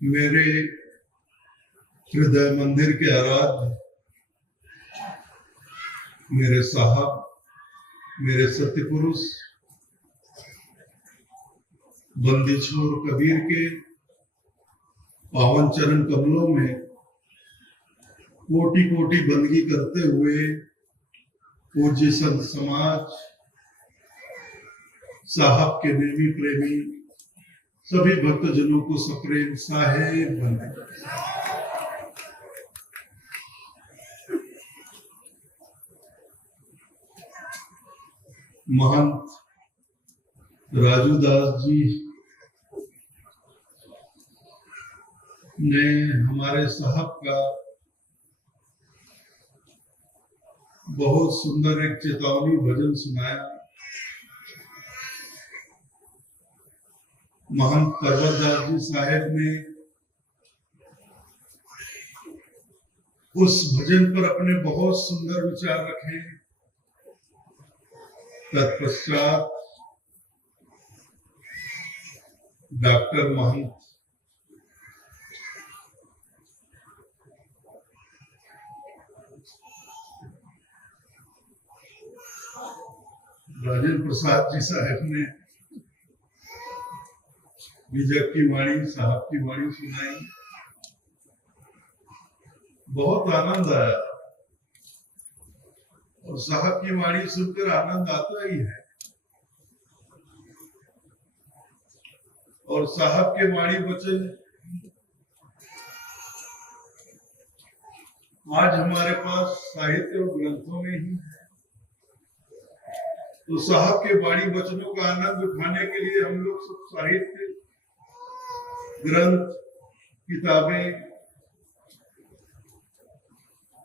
मेरे हृदय मंदिर के आराध्य, मेरे साहब, मेरे सत्य पुरुष बंदी छोर कबीर के पावन चरण कमलों में कोटि कोटि बंदगी करते हुए पूज्य संत समाज, साहब के नेमी प्रेमी सभी भक्तजनों को सप्रेम साहेब बंदे। महंत राजू दास जी ने हमारे साहब का बहुत सुंदर एक चेतावनी भजन सुनाया। महंत पर्वतदास जी साहेब ने उस भजन पर अपने बहुत सुंदर विचार रखे। तत्पश्चात डॉक्टर महंत राजेंद्र प्रसाद जी साहब ने विजय की वाणी, साहब की वाणी सुनाई। बहुत आनंद आया और साहब की वाणी सुनकर आनंद आता ही है। और साहब के वाणी वचन आज हमारे पास साहित्य और ग्रंथों में ही है। तो साहब के वाणी वचनों का आनंद उठाने के लिए हम लोग सब साहित्य, ग्रंथ, किताबें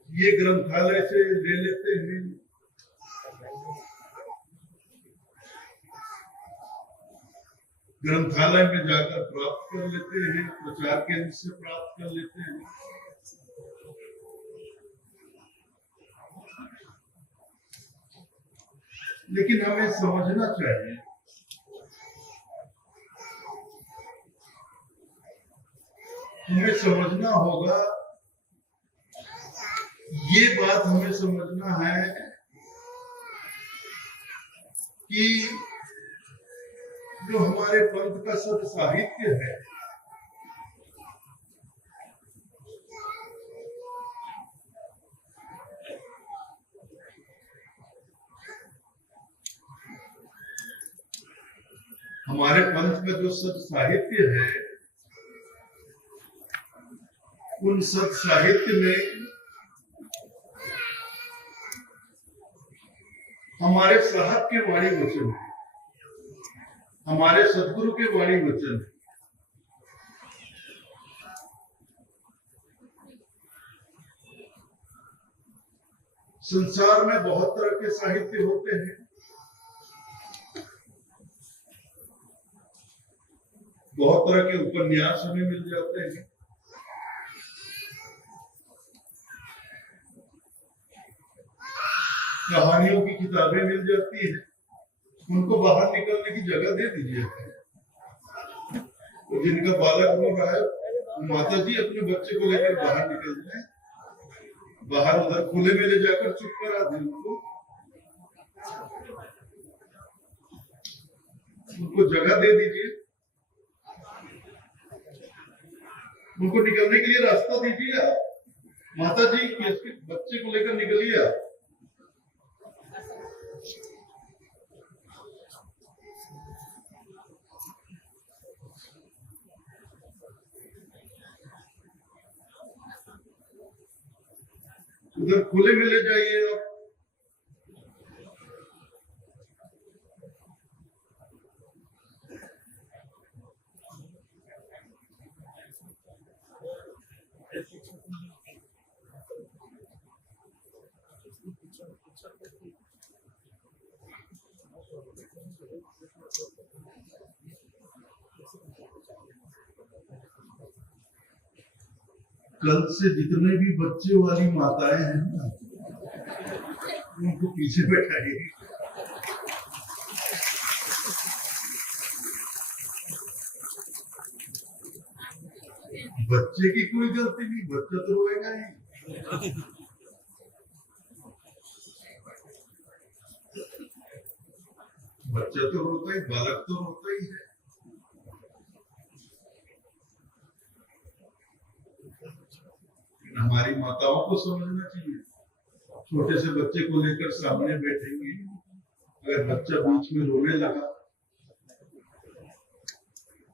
ये ग्रंथालय से ले लेते हैं। ग्रंथालय में जाकर प्राप्त कर लेते हैं, प्रचार केंद्र से प्राप्त कर लेते हैं। लेकिन हमें समझना चाहिए, हमें समझना होगा, ये बात हमें समझना है कि जो हमारे पंथ का सब साहित्य है हमारे पंथ का जो सब साहित्य है, उन सब साहित्य में हमारे साहब के वाणी वचन है, हमारे सदगुरु के वाणी वचन है। संसार में बहुत तरह के साहित्य होते हैं। बहुत तरह के उपन्यास हमें मिल जाते हैं। कहानियों की किताबें मिल जाती हैं। उनको बाहर निकलने की जगह दे दीजिए। तो जिनका बालक रो रहा है, माता जी अपने बच्चे को लेकर बाहर निकल जाए, बाहर उधर खुले में ले जाकर चुप करा दें। उनको जगह दे दीजिए, उनको निकलने के लिए रास्ता दीजिए। माता जी बच्चे को लेकर निकलिए। उधर खुले में ले जाइए। आप कल से जितने भी बच्चे वाली माताएं हैं ना, उनको पीछे बैठाइए। बच्चे की कोई गलती नहीं, बच्चा तो रोएगा ही। बच्चा तो रोता ही, बालक तो रोता ही है। हमारी माताओं को समझना चाहिए, छोटे से बच्चे को लेकर सामने बैठेंगी, अगर बच्चा बीच में रोने लगा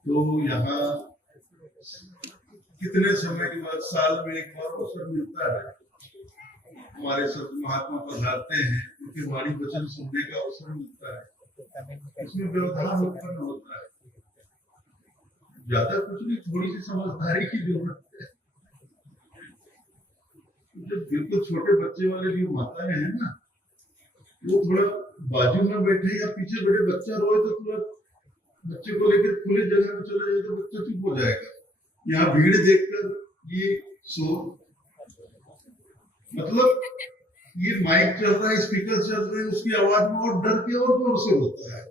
तो यहाँ कितने समय के बाद, साल में एक बार अवसर मिलता है, हमारे संत महात्मा पधारते हैं, उनके वाणी वचन सुनने का अवसर मिलता है, इसमें व्यवधान उत्पन्न होता है। ज्यादा कुछ नहीं, थोड़ी सी समझदारी की जरूरत है। जो बिल्कुल छोटे बच्चे वाले जो माताएं हैं ना, वो थोड़ा बाजू में बैठे या पीछे बैठे, बच्चा रोए तो तुरंत बच्चे को लेकर खुली जगह में चले जाए तो बच्चा चुप हो जाएगा। यहाँ भीड़ देखकर ये मतलब ये माइक चल रहा है, स्पीकर चल रहे हैं, उसकी आवाज में और डर के और जोर से होता है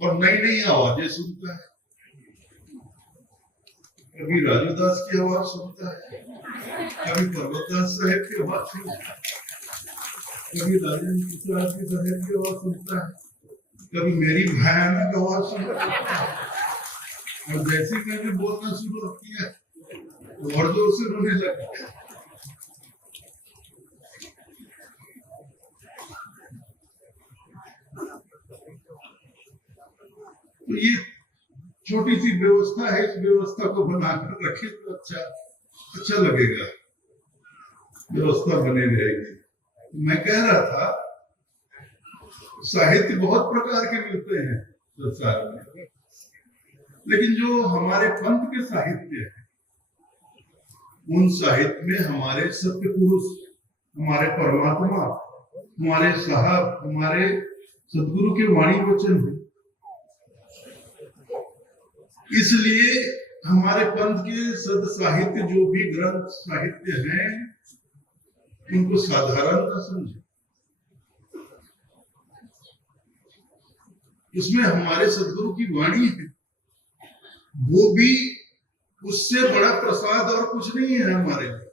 और नई नई आवाजें सुनता है। कभी राजूदास की आवाज सुनता है, कभी पर्वतदास साहेब की आवाज सुनता है, कभी राजेंद्र प्रसाद की साहेब की आवाज सुनता है, कभी मेरी भयानक आवाज सुनता है, और जैसे मैंने बोलना शुरू किया तो और जोर से रोने लगता है। तो ये छोटी सी व्यवस्था है, इस व्यवस्था को बनाकर रखे तो अच्छा लगेगा, व्यवस्था बनी रहेगी। मैं कह रहा था साहित्य बहुत प्रकार के मिलते हैं संसार में, लेकिन जो हमारे पंथ के साहित्य है, उन साहित्य में हमारे सत्य पुरुष, हमारे परमात्मा, हमारे साहब, हमारे सदगुरु के वाणी वचन है। इसलिए हमारे पंथ के सद साहित्य, जो भी ग्रंथ साहित्य हैं, उनको साधारण न समझे। इसमें हमारे सदगुरु की वाणी है, वो भी उससे बड़ा प्रसाद और कुछ नहीं है हमारे लिए।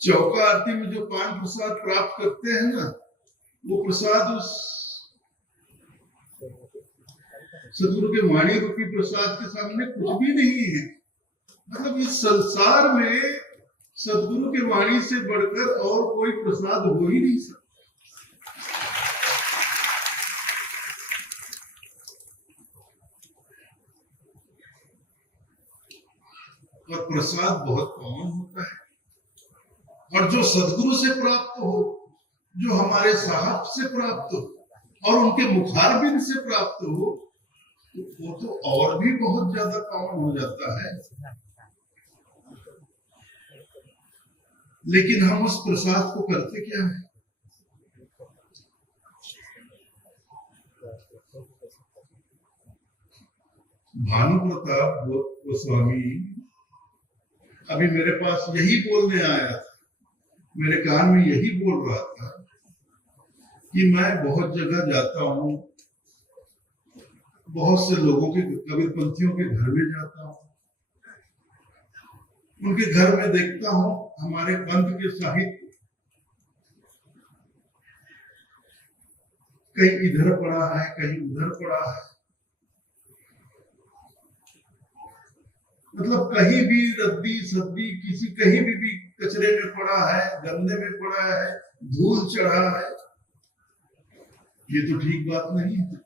चौका आरती में जो पान प्रसाद प्राप्त करते हैं ना, वो प्रसाद उस सदगुरु के वाणी रूपी प्रसाद के सामने कुछ भी नहीं है। मतलब इस संसार में सदगुरु के वाणी से बढ़कर और कोई प्रसाद हो ही नहीं सकता। और प्रसाद बहुत कॉमन होता है, और जो सदगुरु से प्राप्त हो, जो हमारे साहब से प्राप्त हो और उनके मुखारबिंद से प्राप्त हो, तो वो तो और भी बहुत ज्यादा कॉमन हो जाता है। लेकिन हम उस प्रसाद को करते क्या है? भानु प्रताप गोस्वामी अभी मेरे पास यही बोलने आया था, मेरे कान में यही बोल रहा था कि मैं बहुत जगह जाता हूँ, बहुत से लोगों के, कबीरपंथियों के घर में जाता हूँ, उनके घर में देखता हूँ हमारे पंथ के साहित्य कहीं इधर पड़ा है, कहीं उधर पड़ा है। मतलब कहीं भी रद्दी सद्दी, किसी कहीं भी कचरे में पड़ा है, गंदे में पड़ा है, धूल चढ़ा है। ये तो ठीक बात नहीं है।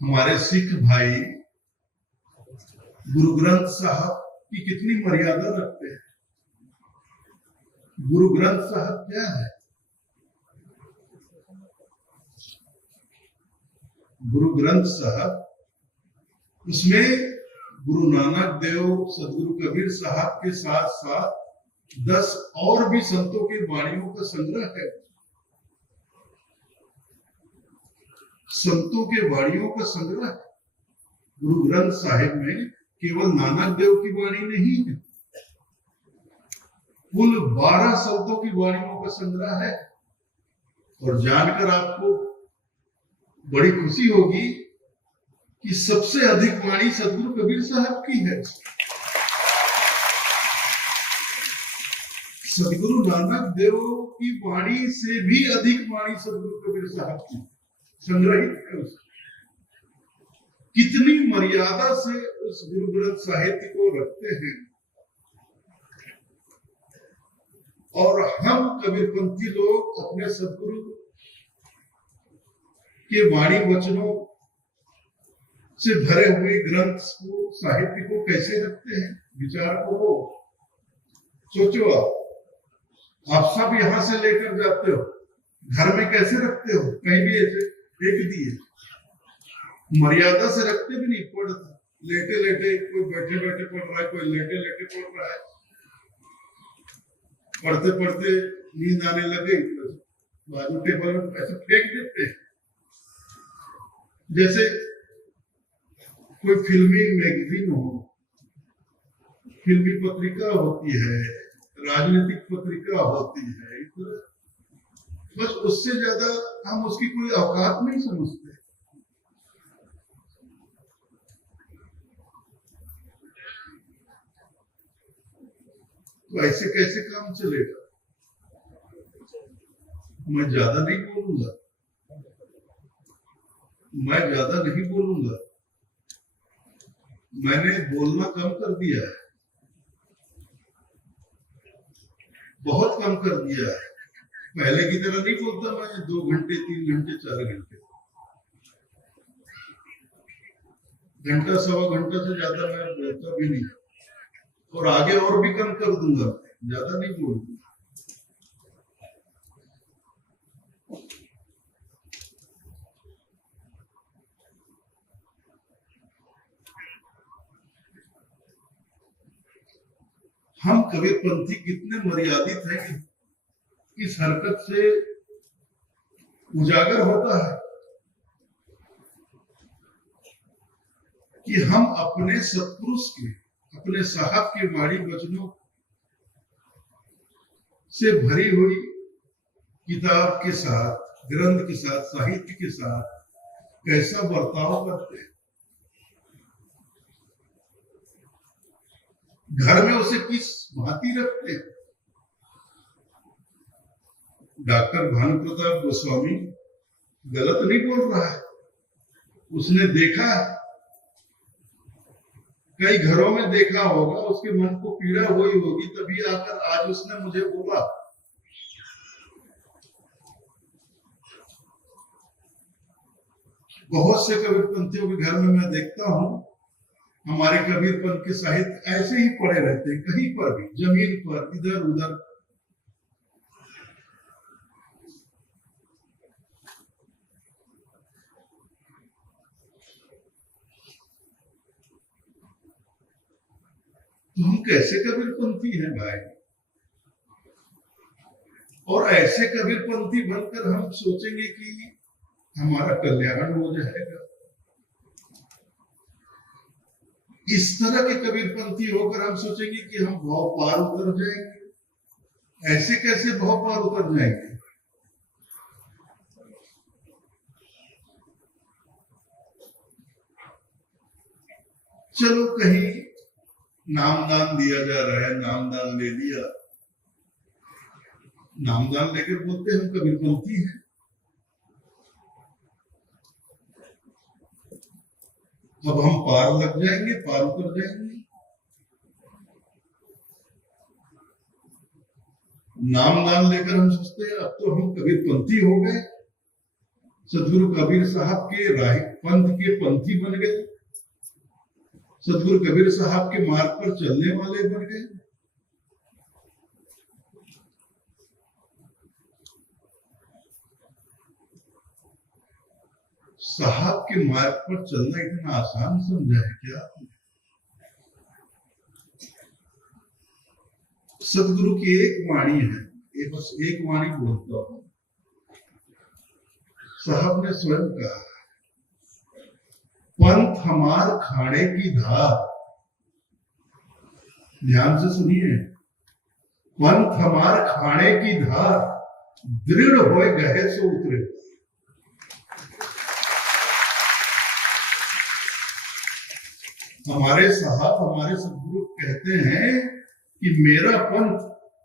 हमारे सिख भाई गुरु ग्रंथ साहब की कितनी मर्यादा रखते हैं। गुरु ग्रंथ साहब क्या है? गुरु ग्रंथ साहब, उसमें गुरु नानक देव, सदगुरु कबीर साहब के साथ साथ 10 और भी संतों की वाणियों का संग्रह है। संतों के वाणियों का संग्रह गुरु ग्रंथ साहिब में केवल नानक देव की वाणी नहीं है, कुल 12 संतों की वाणियों का संग्रह है। और जानकर आपको बड़ी खुशी होगी कि सबसे अधिक वाणी सदगुरु कबीर साहब की है। सदगुरु नानक देव की वाणी से भी अधिक वाणी सदगुरु कबीर साहब की संग्रहित है। कितनी मर्यादा से उस गुरु ग्रंथ साहित्य को रखते हैं। और हम कबीरपंथी लोग अपने सदगुरु के वाणी वचनों से भरे हुए ग्रंथ को, साहित्य को कैसे रखते हैं? विचार करो, सोचो। आप सब यहां से लेकर जाते हो, घर में कैसे रखते हो? कहीं भी ऐसे फेंक दिए, मर्यादा से रखते भी नहीं। पढ़ लेटे लेटे, कोई बैठे बैठे पढ़ रहा है, कोई लेटे लेटे पढ़ रहा है। पढ़ते पढ़ते नींद आने लगे, बाजू टेबल में ऐसे फेंक देते हैं। जैसे कोई फिल्मी मैगजीन हो, फिल्मी पत्रिका होती है, राजनीतिक पत्रिका होती है, बस उससे ज्यादा हम उसकी कोई औकात नहीं समझते। तो ऐसे कैसे काम चलेगा? मैं ज्यादा नहीं बोलूंगा, मैंने बोलना कम कर दिया है, बहुत कम कर दिया है। पहले की तरह नहीं बोलता मैं 2 घंटे 3 घंटे 4 घंटे, घंटा सवा घंटा से ज्यादा मैं बोलता भी नहीं। और आगे और भी कम कर दूंगा, ज्यादा नहीं बोलूंगा। हम कबीरपंथी कितने मर्यादित हैं कि इस हरकत से उजागर होता है कि हम अपने सत्पुरुष के, अपने साहब के वाणी वचनों से भरी हुई किताब के साथ, ग्रंथ के साथ, साहित्य के साथ कैसा बर्ताव करते हैं। घर में उसे किस भांति रखते हैं। डॉक्टर भानुप्रताप गोस्वामी गलत नहीं बोल रहा है, उसने देखा, कई घरों में देखा होगा, उसके मन को पीड़ा हुई होगी, तभी आकर आज उसने मुझे बोला। बहुत से कबीरपंथियों के घर में मैं देखता हूं, हमारे कबीरपंथ के साहित्य ऐसे ही पड़े रहते हैं, कहीं पर भी, जमीन पर, इधर उधर। तो हम कैसे कबीरपंथी हैं भाई? और ऐसे कबीरपंथी बनकर हम सोचेंगे कि हमारा कल्याण हो जाएगा। इस तरह के कबीरपंथी होकर हम सोचेंगे कि हम भाव पार उतर जाएंगे। ऐसे कैसे भाव पार उतर जाएंगे? चलो कहीं नामदान दिया जा रहा है, नामदान ले लिया, नामदान लेकर बोलते हम कबीरपंथी हैं। अब हम पार लग जाएंगे, पार उतर जाएंगे। नामदान लेकर हम सोचते हैं अब तो हम कबीरपंथी हो गए, सदगुरु कबीर साहब के राह पंथ के पंथी बन गए, सदगुरु कबीर साहब के मार्ग पर चलने वाले बन गए। साहब के मार्ग पर चलना इतना आसान समझा है क्या? सदगुरु की एक वाणी है, ये बस एक वाणी बोलता हूं। साहब ने स्वयं कहा, पंथ हमार खाने की धार। ध्यान से सुनिए, पंथ हमार खाने की धार, दृढ़ होए गहे सो उतरे। हमारे साहब, हमारे सदगुरु कहते हैं कि मेरा पंथ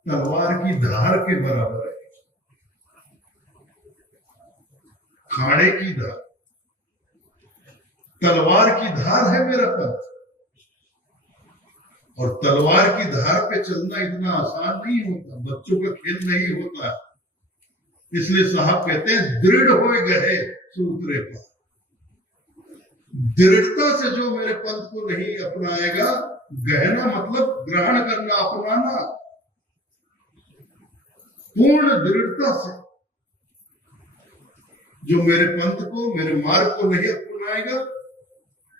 तलवार की धार के बराबर है। खाने की धार, तलवार की धार है मेरा पंथ। और तलवार की धार पे चलना इतना आसान नहीं होता, बच्चों का खेल नहीं होता। इसलिए साहब कहते हैं दृढ़ होए गए सो उतरे पार। दृढ़ता से जो मेरे पंथ को नहीं अपनाएगा, गहना मतलब ग्रहण करना, अपनाना, पूर्ण दृढ़ता से जो मेरे पंथ को, मेरे मार्ग को नहीं अपनाएगा,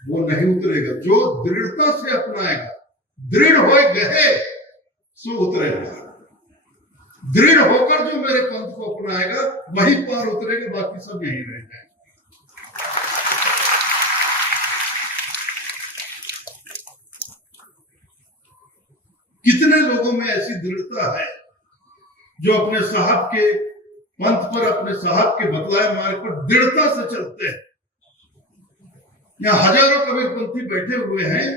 वो नहीं उतरेगा। जो दृढ़ता से अपनाएगा, दृढ़ होए गए सो उतरेगा। दृढ़ होकर जो मेरे पंथ को अपनाएगा वही पार उतरेगा, बाकी सब यहीं रह जाएंगे। कितने लोगों में ऐसी दृढ़ता है जो अपने साहब के पंथ पर, अपने साहब के बतलाए मार्ग पर दृढ़ता से चलते हैं। यहां हजारों कबीरपंथी बैठे हुए हैं।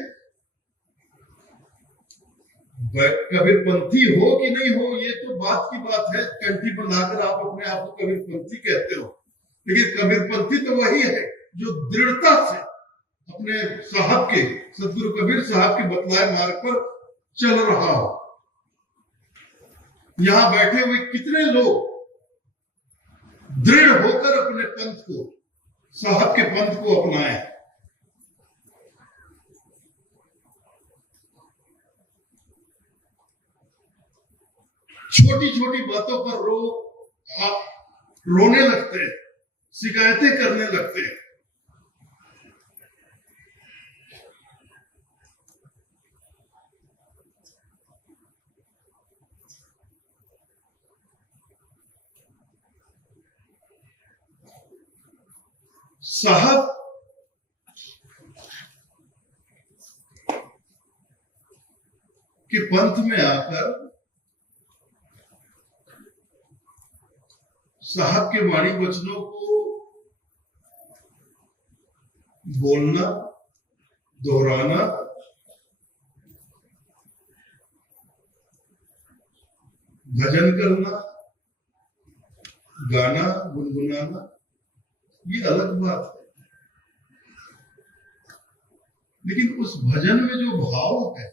कबीरपंथी हो कि नहीं हो ये तो बात की बात है, कंठी बनाकर आप अपने आप को कबीरपंथी कहते हो, लेकिन कबीरपंथी तो वही है जो दृढ़ता से अपने साहब के, सदगुरु कबीर साहब के बतलाए मार्ग पर चल रहा हो। यहां बैठे हुए कितने लोग दृढ़ होकर अपने पंथ को, साहब के पंथ को अपनाए। छोटी छोटी बातों पर रोने लगते हैं, शिकायतें करने लगते हैं। साहब के पंथ में आकर साहब के वाणी वचनों को बोलना, दोहराना, भजन करना, गाना, गुनगुनाना, ये अलग बात है। लेकिन उस भजन में जो भाव है,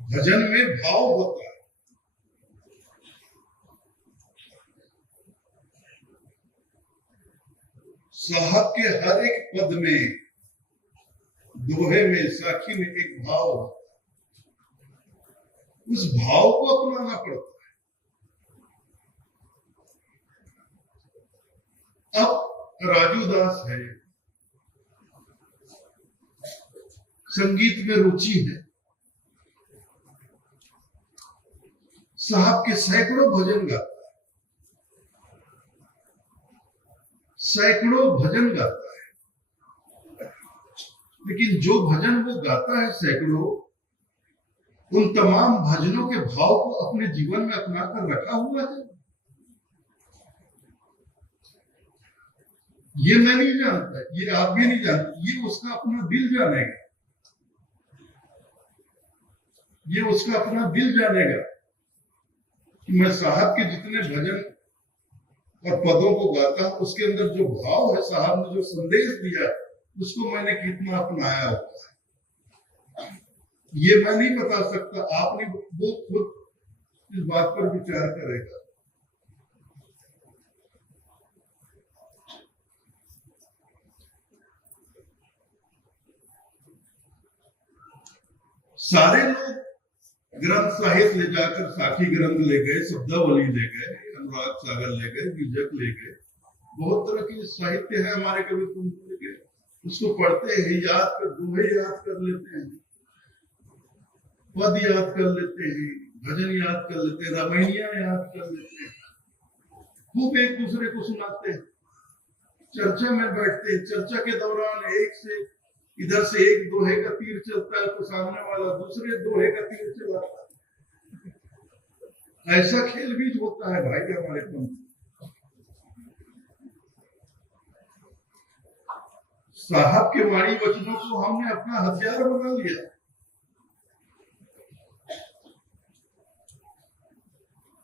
भजन में भाव होता है। साहब के हर एक पद में, दोहे में, साखी में एक भाव होता है। उस भाव को अपनाना पड़ता है। अब राजू दास है, संगीत में रुचि है, साहब के सैकड़ों भजन गाता है, सैकड़ों भजन गाता है। लेकिन जो भजन वो गाता है सैकड़ों, उन तमाम भजनों के भाव को अपने जीवन में अपना कर रखा हुआ है। ये मैं नहीं जानता, ये आप भी नहीं जानते, ये उसका अपना दिल जानेगा। ये उसका अपना दिल जानेगा कि मैं साहब के जितने भजन और पदों को गाता हूं, उसके अंदर जो भाव है, साहब ने जो संदेश दिया, उसको मैंने कितना अपनाया होता है। ये मैं नहीं बता सकता, आपने वो खुद इस बात पर विचार करेगा। सारे लोग ग्रंथ साहित्य ले जाकर, साखी ग्रंथ ले गए, शब्दावली ले गए, अनुराग सागर ले गए, बीजक ले गए, बहुत तरह की साहित्य है हमारे कवि ले गए। उसको पढ़ते हैं, याद कर, दोहे याद कर लेते हैं, पद याद कर लेते हैं, भजन याद कर लेते हैं, रामायणियां याद कर लेते हैं, खूब एक दूसरे को सुनाते हैं, चर्चा में बैठते हैं। चर्चा के दौरान एक से इधर से एक दोहे का तीर चलता है तो सामने वाला दूसरे दोहे का तीर चलाता है, ऐसा खेल भी होता है भाई हमारे पंथ। साहब के वाणी वचनों को हमने अपना हथियार बना लिया।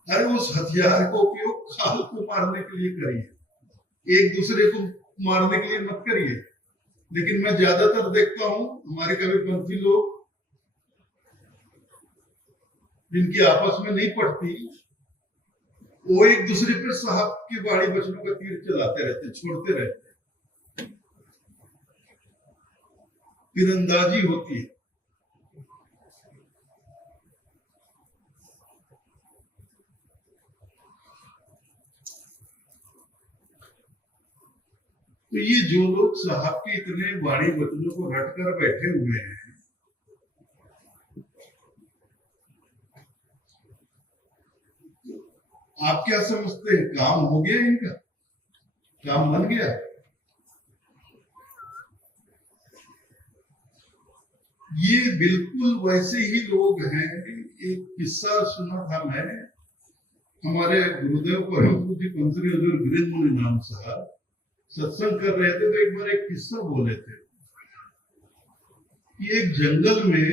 अरे उस हथियार का उपयोग खाल को मारने के लिए करिए, एक दूसरे को मारने के लिए मत करिए। लेकिन मैं ज्यादातर देखता हूं हमारे कबीरपंथी लोग जिनकी आपस में नहीं पड़ती, वो एक दूसरे पर साहब के वाणी वचनों का तीर चलाते रहते, छोड़ते रहते, तीरंदाजी होती है। तो ये जो लोग साहब के इतने वाणी वचनों को रट कर बैठे हुए हैं, आप क्या समझते हैं काम हो गया इनका? काम बन गया? ये बिल्कुल वैसे ही लोग हैं। एक किस्सा सुना था मैं, हमारे गुरुदेव परम पूज्य पंतरी हजूर वीरेंद्र मुनि नाम साहब सत्संग कर रहे थे, तो एक बार एक किस्सा बोले थे कि एक जंगल में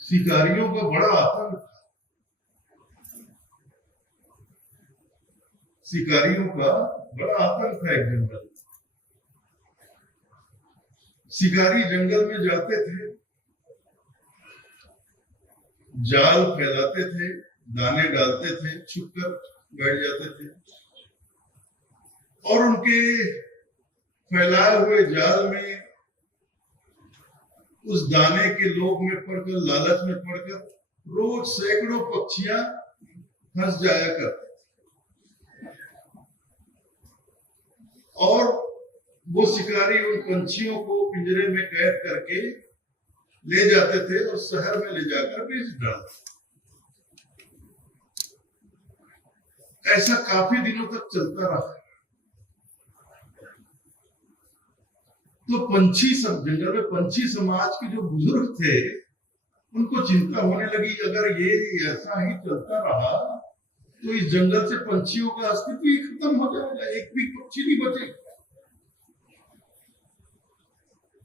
शिकारियों का बड़ा आतंक था। शिकारियों का बड़ा आतंक था एक जंगल में। शिकारी जंगल में जाते थे, जाल फैलाते थे, दाने डालते थे, छुपकर बैठ जाते थे और उनके फैलाए हुए जाल में उस दाने के लोभ में पड़कर, लालच में पड़कर रोज सैकड़ों पक्षियां फंस जाया करते और वो शिकारी उन पंछियों को पिंजरे में कैद करके ले जाते थे और शहर में ले जाकर बेच डालते। ऐसा काफी दिनों तक चलता रहा। तो पंछी सब जंगल में पंछी समाज के जो बुजुर्ग थे उनको चिंता होने लगी, अगर ये ऐसा ही चलता रहा तो इस जंगल से पंछियों का अस्तित्व ही खत्म हो जाएगा, एक भी पक्षी नहीं बचेगा।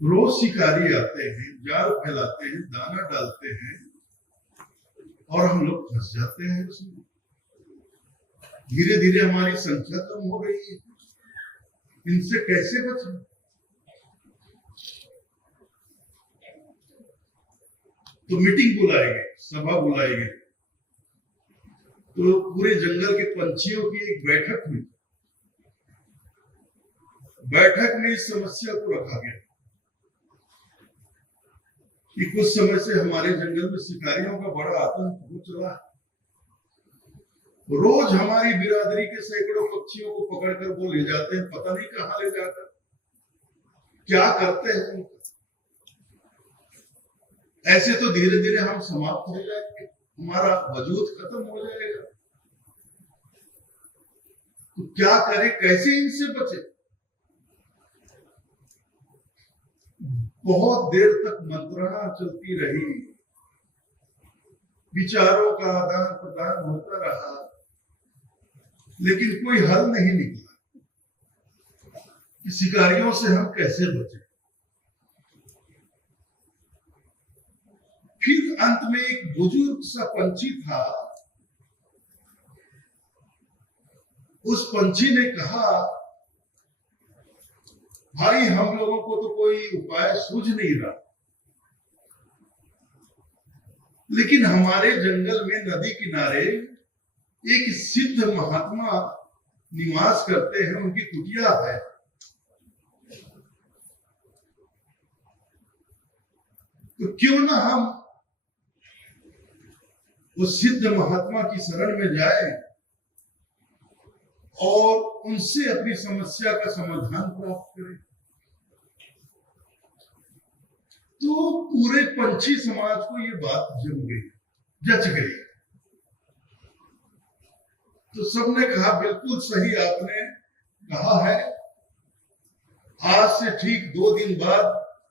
रोज शिकारी आते हैं, जाल फैलाते हैं, दाना डालते हैं और हम लोग फंस जाते हैं उसमें। धीरे धीरे हमारी संख्या कम हो रही है, इनसे कैसे बचें? तो मीटिंग बुलाई गई, सभा बुलाई गई, तो पूरे जंगल के पंछियों की एक बैठक हुई। बैठक में इस समस्या को रखा गया कि कुछ समय से हमारे जंगल में शिकारियों का बड़ा आतंक हो चला है। रोज हमारी बिरादरी के सैकड़ों पक्षियों को पकड़कर वो ले जाते हैं, पता नहीं कहां ले जाकर क्या करते हैं। ऐसे तो धीरे धीरे हम समाप्त हो जाएंगे, हमारा वजूद खत्म हो जाएगा। तो क्या करें, कैसे इनसे बचे? बहुत देर तक मंत्रणा चलती रही, विचारों का आदान प्रदान होता रहा, लेकिन कोई हल नहीं निकला कि शिकारियों से हम कैसे बचें। फिर अंत में एक बुजुर्ग सा पंछी था, उस पंछी ने कहा, भाई हम लोगों को तो कोई उपाय सूझ नहीं रहा, लेकिन हमारे जंगल में नदी किनारे एक सिद्ध महात्मा निवास करते हैं, उनकी कुटिया है। तो क्यों ना हम उस सिद्ध महात्मा की शरण में जाएं और उनसे अपनी समस्या का समाधान प्राप्त करें। तो पूरे पंछी समाज को ये बात जम गई, जच गई। तो सबने कहा बिल्कुल सही आपने कहा है, आज से ठीक 2 दिन बाद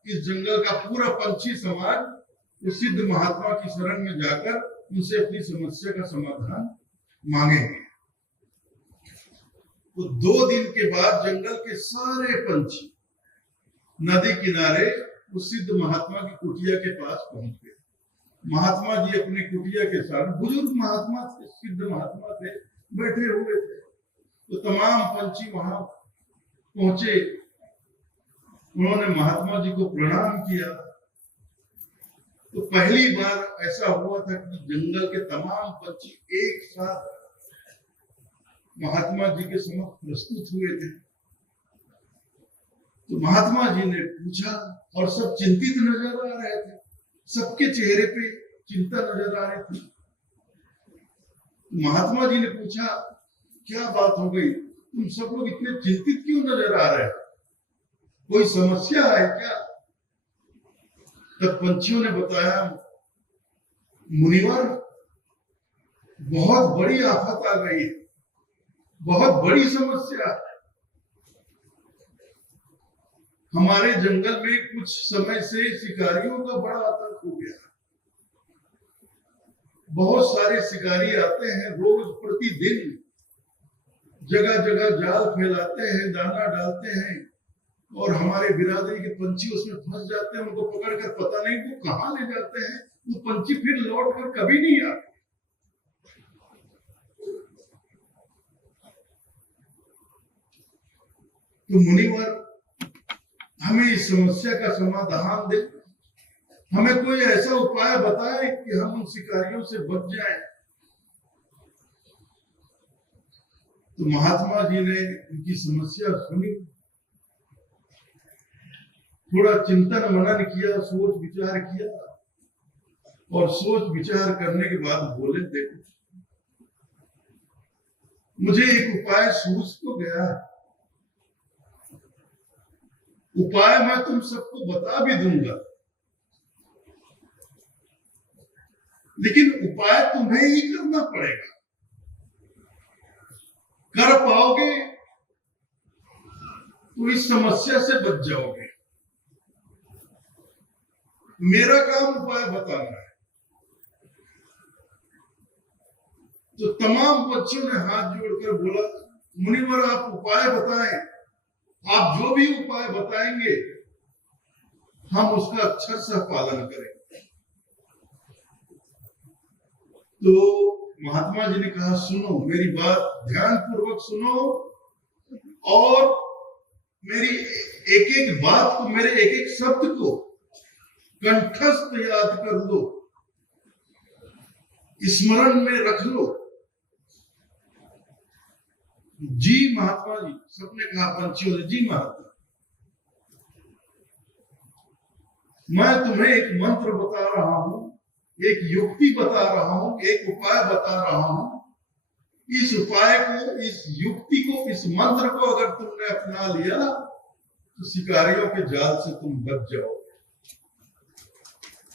इस जंगल का पूरा पंछी समाज उस सिद्ध महात्मा की शरण में जाकर उनसे अपनी समस्या का समाधान मांगेंगे। तो 2 दिन के बाद जंगल के सारे पंछी नदी किनारे उस सिद्ध महात्मा की कुटिया के पास पहुंच गए। महात्मा जी अपनी कुटिया के साथ, बुजुर्ग महात्मा थे, सिद्ध महात्मा थे, बैठे हुए थे। तो तमाम पंछी वहां पहुंचे, उन्होंने महात्मा जी को प्रणाम किया। तो पहली बार ऐसा हुआ था कि जंगल के तमाम पंछी एक साथ महात्मा जी के समक्ष प्रस्तुत हुए थे। तो महात्मा जी ने पूछा, और सब चिंतित नजर आ रहे थे, सबके चेहरे पे चिंता नजर आ रही थी। महात्मा जी ने पूछा, क्या बात हो गई, तुम सब लोग इतने चिंतित क्यों नजर आ रहे हो, कोई समस्या है क्या? तब पंछियों ने बताया, मुनिवर, बहुत बड़ी आफत आ गई, बहुत बड़ी समस्या है। हमारे जंगल में कुछ समय से शिकारियों का बड़ा आतंक हो गया। बहुत सारे शिकारी आते हैं, रोज प्रतिदिन जगह जगह जाल फैलाते हैं, दाना डालते हैं, और हमारे बिरादरी के पंछी उसमें फंस जाते हैं। उनको पकड़कर पता नहीं वो कहां ले जाते हैं। वो पंछी फिर लौट कर कभी नहीं आते। तो मुनिवर, हमें इस समस्या का समाधान दे, हमें कोई ऐसा उपाय बताए कि हम उन शिकारियों से बच जाएं। तो महात्मा जी ने उनकी समस्या सुनी, थोड़ा चिंतन मनन किया, सोच विचार किया, और सोच विचार करने के बाद बोले, देखो, मुझे एक उपाय सूझ तो गया है। उपाय मैं तुम सबको बता भी दूंगा, लेकिन उपाय तुम्हें ही करना पड़ेगा। कर पाओगे तो इस समस्या से बच जाओगे। मेरा काम उपाय बताना है। तो तमाम पक्षियों ने हाथ जोड़कर बोला, मुनिवर, आप उपाय बताएं, आप जो भी उपाय बताएंगे हम उसका अक्षरशः पालन करेंगे। तो महात्मा जी ने कहा, सुनो, मेरी बात ध्यान पूर्वक सुनो, और मेरी एक एक बात को, मेरे एक एक शब्द को कंठस्थ याद कर लो, स्मरण में रख लो। जी महात्मा जी, सबने कहा, पंछियों ने, जी महात्मा, मैं तुम्हें एक मंत्र बता रहा हूं, एक युक्ति बता रहा हूं, एक उपाय बता रहा हूं। इस उपाय को, इस युक्ति को, इस मंत्र को अगर तुमने अपना लिया तो शिकारियों के जाल से तुम बच जाओगे।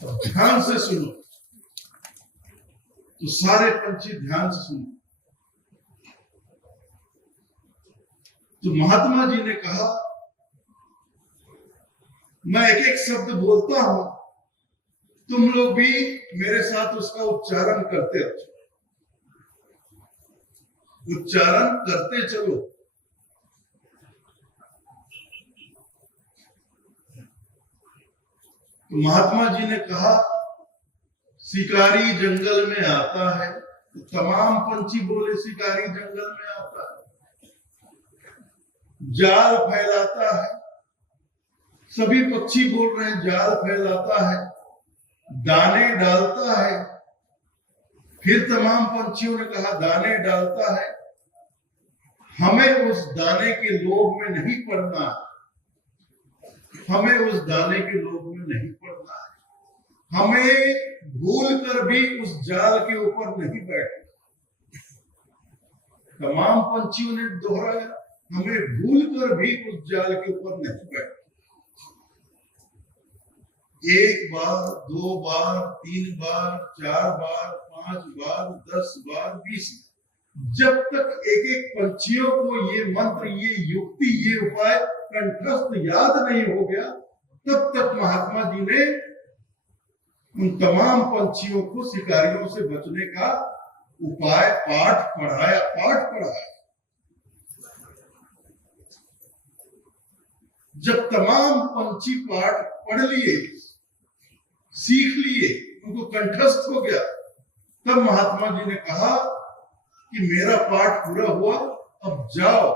अब ध्यान से सुनो। तो सारे पंछी ध्यान से सुनो। तो महात्मा जी ने कहा, मैं एक एक शब्द बोलता हूं, तुम लोग भी मेरे साथ उसका उच्चारण करते रहो, उच्चारण करते चलो। तो महात्मा जी ने कहा, शिकारी जंगल में आता है। तो तमाम पंछी बोले, शिकारी जंगल में आता है, जाल फैलाता है। सभी पक्षी बोल रहे हैं, जाल फैलाता है, दाने डालता है। फिर तमाम पंछियों ने कहा, दाने डालता है। हमें उस दाने के लोभ में नहीं पड़ना, हमें उस दाने के लोभ में नहीं पड़ना है। हमें भूल कर भी उस जाल के ऊपर नहीं बैठना। तमाम पंछियों ने दोहराया, हमें भूल कर भी उस जाल के ऊपर नहीं बैठना। 1 बार, 2 बार, 3 बार, 4 बार, 5 बार, 10 बार, 20 बार, जब तक एक एक पंछियों को ये मंत्र, ये युक्ति, ये उपाय कंठस्थ याद नहीं हो गया, तब तक महात्मा जी ने उन तमाम पंछियों को शिकारियों से बचने का उपाय पाठ पढ़ाया। जब तमाम पंछी पाठ पढ़ लिए, सीख लिए, उनको कंठस्थ हो गया, तब महात्मा जी ने कहा कि मेरा पाठ पूरा हुआ, अब जाओ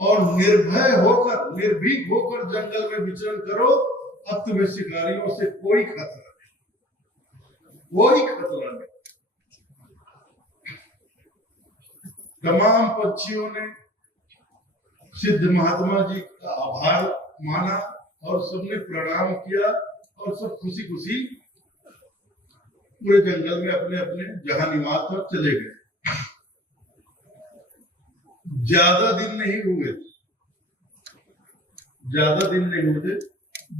और निर्भय होकर, निर्भीक होकर जंगल में विचरण करो। अब तुम्हें शिकारियों से कोई खतरा नहीं। तमाम पक्षियों ने सिद्ध महात्मा जी का आभार माना और सबने प्रणाम किया और सब खुशी खुशी पूरे जंगल में अपने अपने जहां निवास था चले गए। ज्यादा दिन नहीं हुए,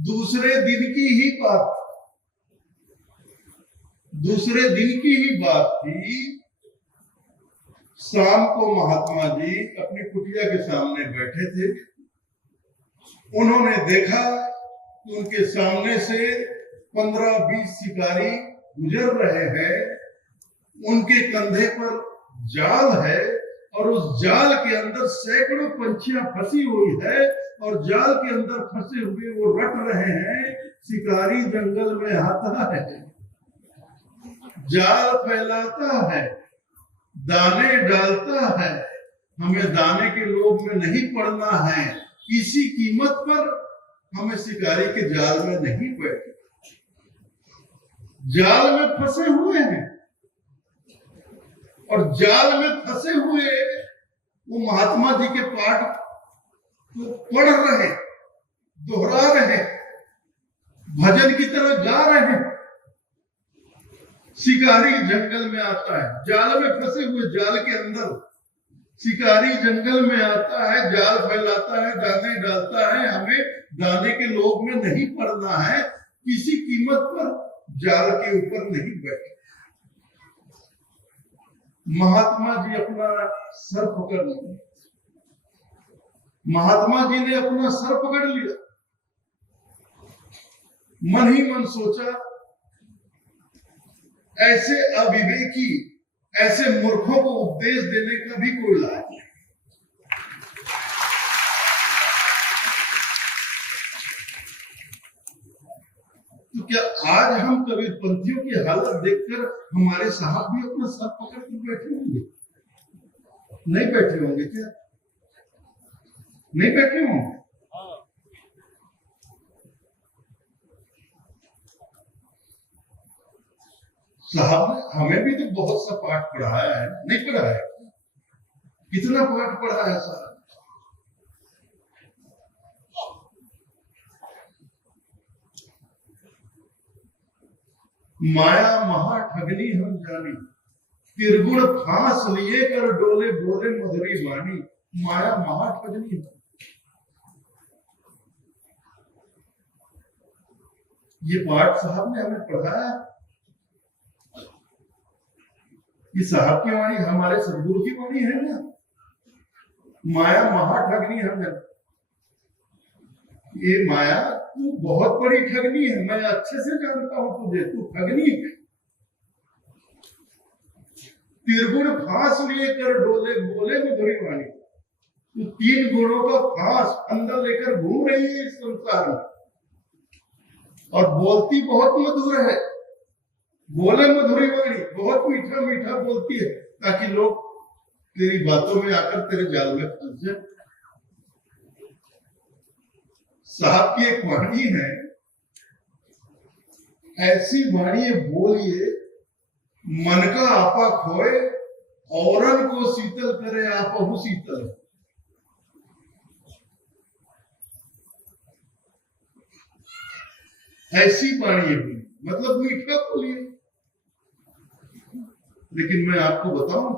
दूसरे दिन की ही बात थी। शाम को महात्मा जी अपनी कुटिया के सामने बैठे थे। उन्होंने देखा कि उनके सामने से 15-20 शिकारी गुजर रहे हैं। उनके कंधे पर जाल है और उस जाल के अंदर सैकड़ों पंछियां फंसी हुई है और जाल के अंदर फंसे हुए वो रट रहे हैं। शिकारी जंगल में आता है, जाल फैलाता है, दाने डालता है। हमें दाने के लोभ में नहीं पड़ना है, किसी कीमत पर हमें शिकारी के जाल में नहीं पड़ना। जाल में फंसे हुए हैं और जाल में फंसे हुए वो महात्मा जी के पाठ को पढ़ रहे, दोहरा रहे, भजन की तरह गा रहे हैं। शिकारी जंगल में आता है, जाल में फंसे हुए, जाल के अंदर शिकारी जंगल में आता है, जाल फैलाता है, दाने डालता है। हमें दाने के लोभ में नहीं पड़ना है, किसी कीमत पर जाल के ऊपर नहीं बैठे। महात्मा जी अपना सर पकड़ लिया, महात्मा जी ने अपना सर पकड़ लिया। मन ही मन सोचा, ऐसे अविवेकी, ऐसे मूर्खों को उपदेश देने का भी कोई लाभ नहीं। तो क्या आज हम कबीरपंथियों की हालत देखकर हमारे साहब भी अपना सर पकड़ कर बैठे होंगे? नहीं बैठे होंगे क्या? नहीं बैठे होंगे। साहब ने हमें भी तो बहुत सा पाठ पढ़ाया है, नहीं पढ़ाया? कितना पाठ पढ़ाया साहब? माया महा ठगनी हम जानी, त्रिगुण फांस लिए कर डोले बोले मधुरी वाणी। माया महा ठगनी है। ये पाठ साहब ने हमें पढ़ाया। ये साहब की वाणी, हमारे सदगुरु की वाणी है ना। माया महा ठगनी हम जानी। ये माया तू बहुत बड़ी ठगनी है, मैं अच्छे से जानता हूं तुझे, तू ठगनी है। त्रिगुण फांस लिए कर डोले बोले मधुरी वाणी। तू 3 गुणों का फांस अंदर लेकर घूम रही है इस संसार में और बोलती बहुत मधुर है। बोले मधुरी वाणी, बहुत मीठा मीठा बोलती है ताकि लोग तेरी बातों में आकर तेरे जाल में फंस जाए। साहब की एक वाणी है, ऐसी वाणी बोलिए मन का आपा खोए, औरन को शीतल करे आपहु शीतल। ऐसी वाणी मतलब मीठा बोलिए। लेकिन मैं आपको बताऊं,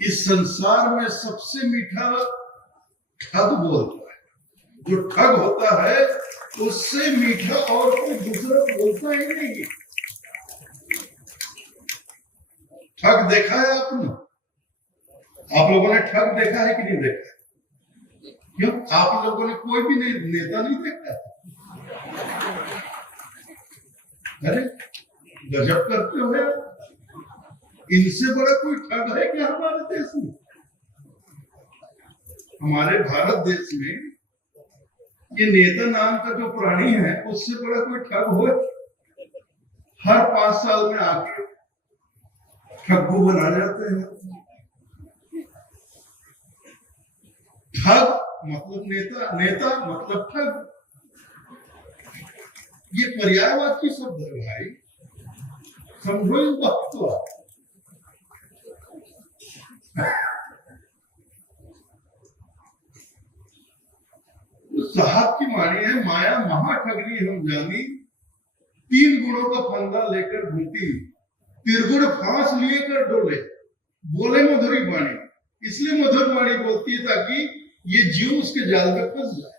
इस संसार में सबसे मीठा ठग बोलता है। जो ठग होता है उससे मीठा और कोई दूसरा बोलता ही नहीं। ठग देखा है आपने? आप लोगों ने ठग देखा है कि नहीं देखा? क्यों? आप लोगों ने कोई भी नेता नहीं देखा? अरे गजब करते हो यार, इनसे बड़ा कोई ठग है क्या हमारे देश में? हमारे भारत देश में ये नेता नाम का जो प्राणी है, उससे बड़ा कोई ठग हो? हर 5 साल में आके ठग को बना जाते हैं। ठग मतलब नेता, नेता मतलब ठग। ये पर्यायवाची शब्द है भाई, समझो इस बात को। तो साहब की वाणी है, माया महा ठगनी हम जानी, 3 गुणों का फंदा लेकर घूमती, त्रिगुण फांस लिए कर डोले, बोले मधुरी वाणी। इसलिए मधुर वाणी बोलती है ताकि ये जीव उसके जाल में फंस जाए।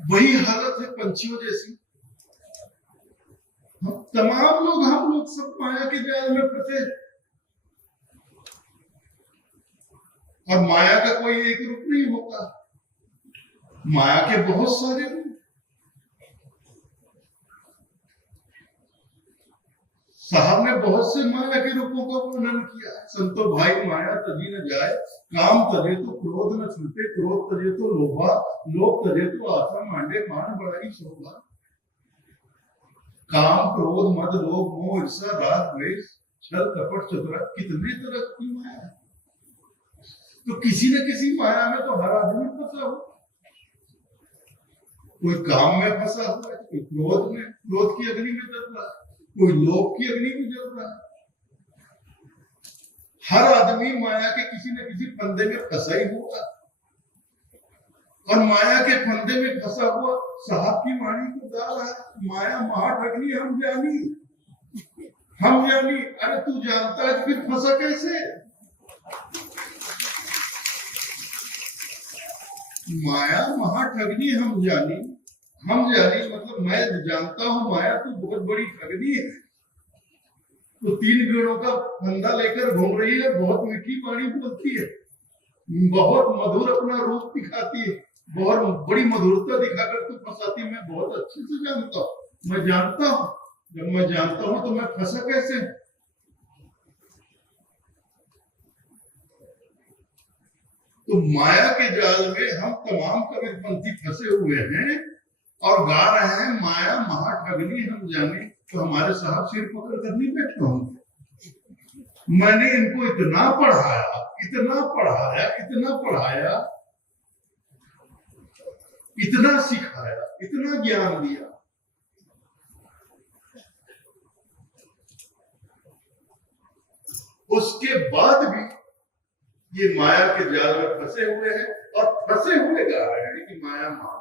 वही हालत है पंछियों जैसी। तमाम लोग, हम लोग सब माया के जाल में फंसे। और माया का कोई एक रूप नहीं होता, माया के बहुत सारे रूप। साहब ने बहुत से माया के रूपों का वर्णन किया। संतो भाई माया तजी न जाए, काम तजे तो क्रोध न छूटे, क्रोध तजे तो लोभा, लोभ तजे तो आशा मांडे, मान बड़ाई शोभा। काम, क्रोध, मद, लोभ, मोह, ईर्ष्या, राग, द्वेष, छल, कपट, चतुराई, कितने तरह की माया है। तो किसी न किसी माया में तो हर आदमी फंसा हो। कोई काम में फंसा हुआ है, कोई क्रोध में, क्रोध की अग्नि में जल रहा है, कोई लोभ की अग्नि में जल रहा है। हर आदमी माया के किसी न किसी फंदे में फंसा ही होगा। और माया के फंदे में फंसा हुआ साहब की वाणी को गा रहा है, माया महा ठगनी हम जानी, हम जानी। अरे तू जानता है फिर फंसा कैसे? माया महा ठगनी हम जानी, हम जानी मतलब मैं जानता हूं माया तू बहुत बड़ी ठगनी है। तो 3 गुणों का फंदा लेकर घूम रही है, बहुत मीठी वाणी बोलती है, बहुत मधुर अपना रूप दिखाती है, बहुत बड़ी मधुरता दिखाकर तू फंसाती है। मैं बहुत अच्छे से जानता हूँ, मैं जानता हूँ। जब मैं जानता हूं तो मैं फंसा कैसे? तो माया के जाल में हम तमाम कबीरपंथी फंसे हुए हैं और गा रहे हैं माया महा ठगनी हम जाने। तो हमारे साहब सिर पकड़ कर नहीं बैठे होंगे। मैंने इनको इतना पढ़ाया, इतना पढ़ाया, इतना पढ़ाया, इतना सिखाया, इतना ज्ञान दिया, उसके बाद भी ये माया के जाल में फंसे हुए हैं और फंसे हुए गा रहे हैं कि माया मान।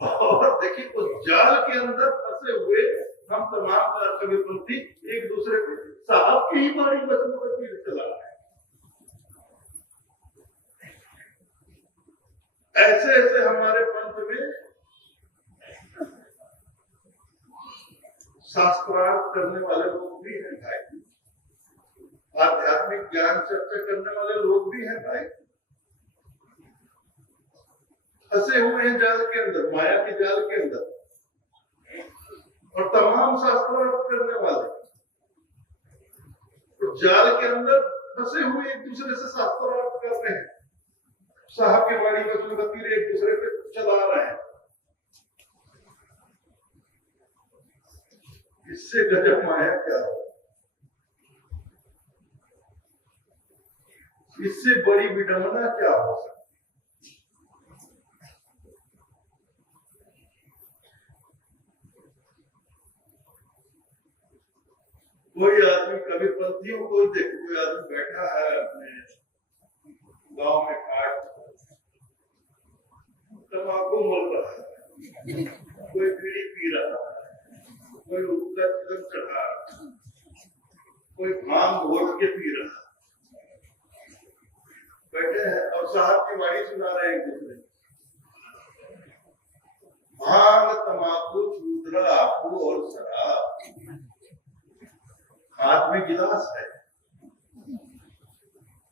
और देखिए उस जाल के अंदर फंसे हुए हम तमाम कबीरपंथी एक दूसरे को साहब की ही बाणी बचनों में तीर चला रहे हैं। ऐसे ऐसे हमारे पंथ में शास्त्रार्थ करने वाले लोग भी हैं भाई, आध्यात्मिक ज्ञान चर्चा करने वाले लोग भी हैं भाई, फंसे हुए हैं जाल के अंदर, माया के जाल के अंदर। और तमाम शास्त्रार्थ करने वाले तो जाल के अंदर फंसे हुए एक दूसरे से शास्त्रार्थ कर रहे हैं, साहब के वाणी बचनों का तीर एक दूसरे पे चला रहे हैं। इससे गजब माया क्या हो, इससे बड़ी विडंबना क्या हो सकती? कोई आदमी कबीरपंथियों को देख, कोई आदमी बैठा है अपने गांव में काट तंबाकू मल रहा है, कोई बीड़ी पी रहा है, कोई ऊपर चिलम चढ़ा रहा है, कोई भांग घोट के पी रहा है, बैठे हैं और साहब की वाणी सुना रहे हैं एक दूसरे। भांग, तंबाकू, चूतरा, आपू और शराब हाथ में गिलास है,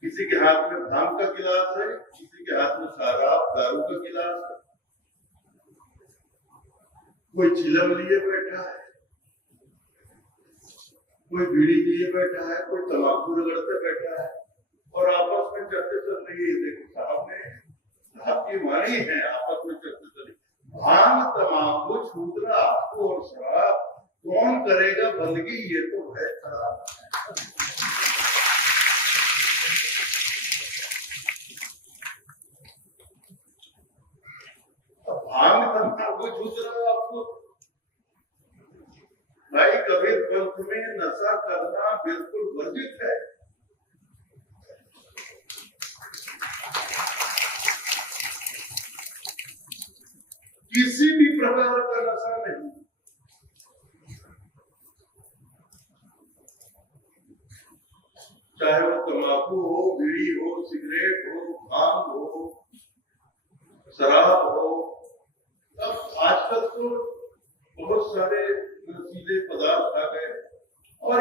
किसी के हाथ में भांग का गिलास है, किसी के हाथ में शराब दारू का गिलास है, कोई चिलम लिए बैठा है, कोई बीड़ी लिए बैठा है, कोई तंबाकू रगड़ते बैठा है और आपस में चर्चा चल रही है। देखो साहब की वाणी है, आपस में चर्चा चल रही है। भांग तंबाकू छूतरा और शराब कौन करेगा बंदगी, ये तो है खराब। भांग तंबाकू छूतरा आपको भाई कबीर पंथ में नशा करना बिल्कुल वर्जित है। किसी भी प्रकार का नशा नहीं, चाहे वो तंबाकू हो, बीड़ी हो, सिगरेट हो, भांग हो, शराब हो। अब आजकल तो बहुत सारे नशीले पदार्थ आ गए और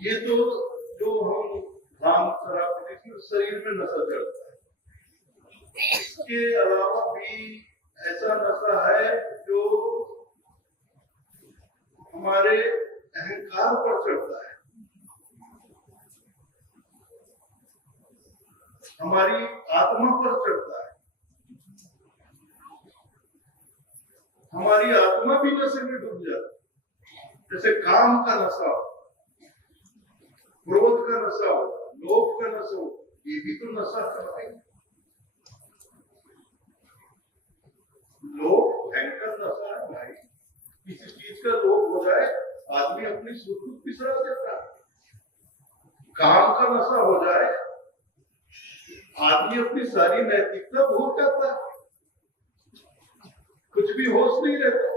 ये तो जो हम भांग शराब पीते शरीर में नशा चढ़ता है। इसके अलावा भी ऐसा नशा है जो हमारे अहंकार पर चढ़ता है, हमारी आत्मा पर चढ़ता है। हमारी आत्मा भी नशे में डूब जाती, जैसे काम का नशा हो, क्रोध का नशा हो, लोभ का नशा हो, ये भी तो नशा करते हैं। लोभ भयंकर नशा है भाई, किसी चीज का लोभ हो जाए आदमी अपनी सुख पिछड़ा देता है। काम का नशा हो जाए आदमी अपनी सारी नैतिकता भूल जाता है, कुछ भी होश नहीं रहता,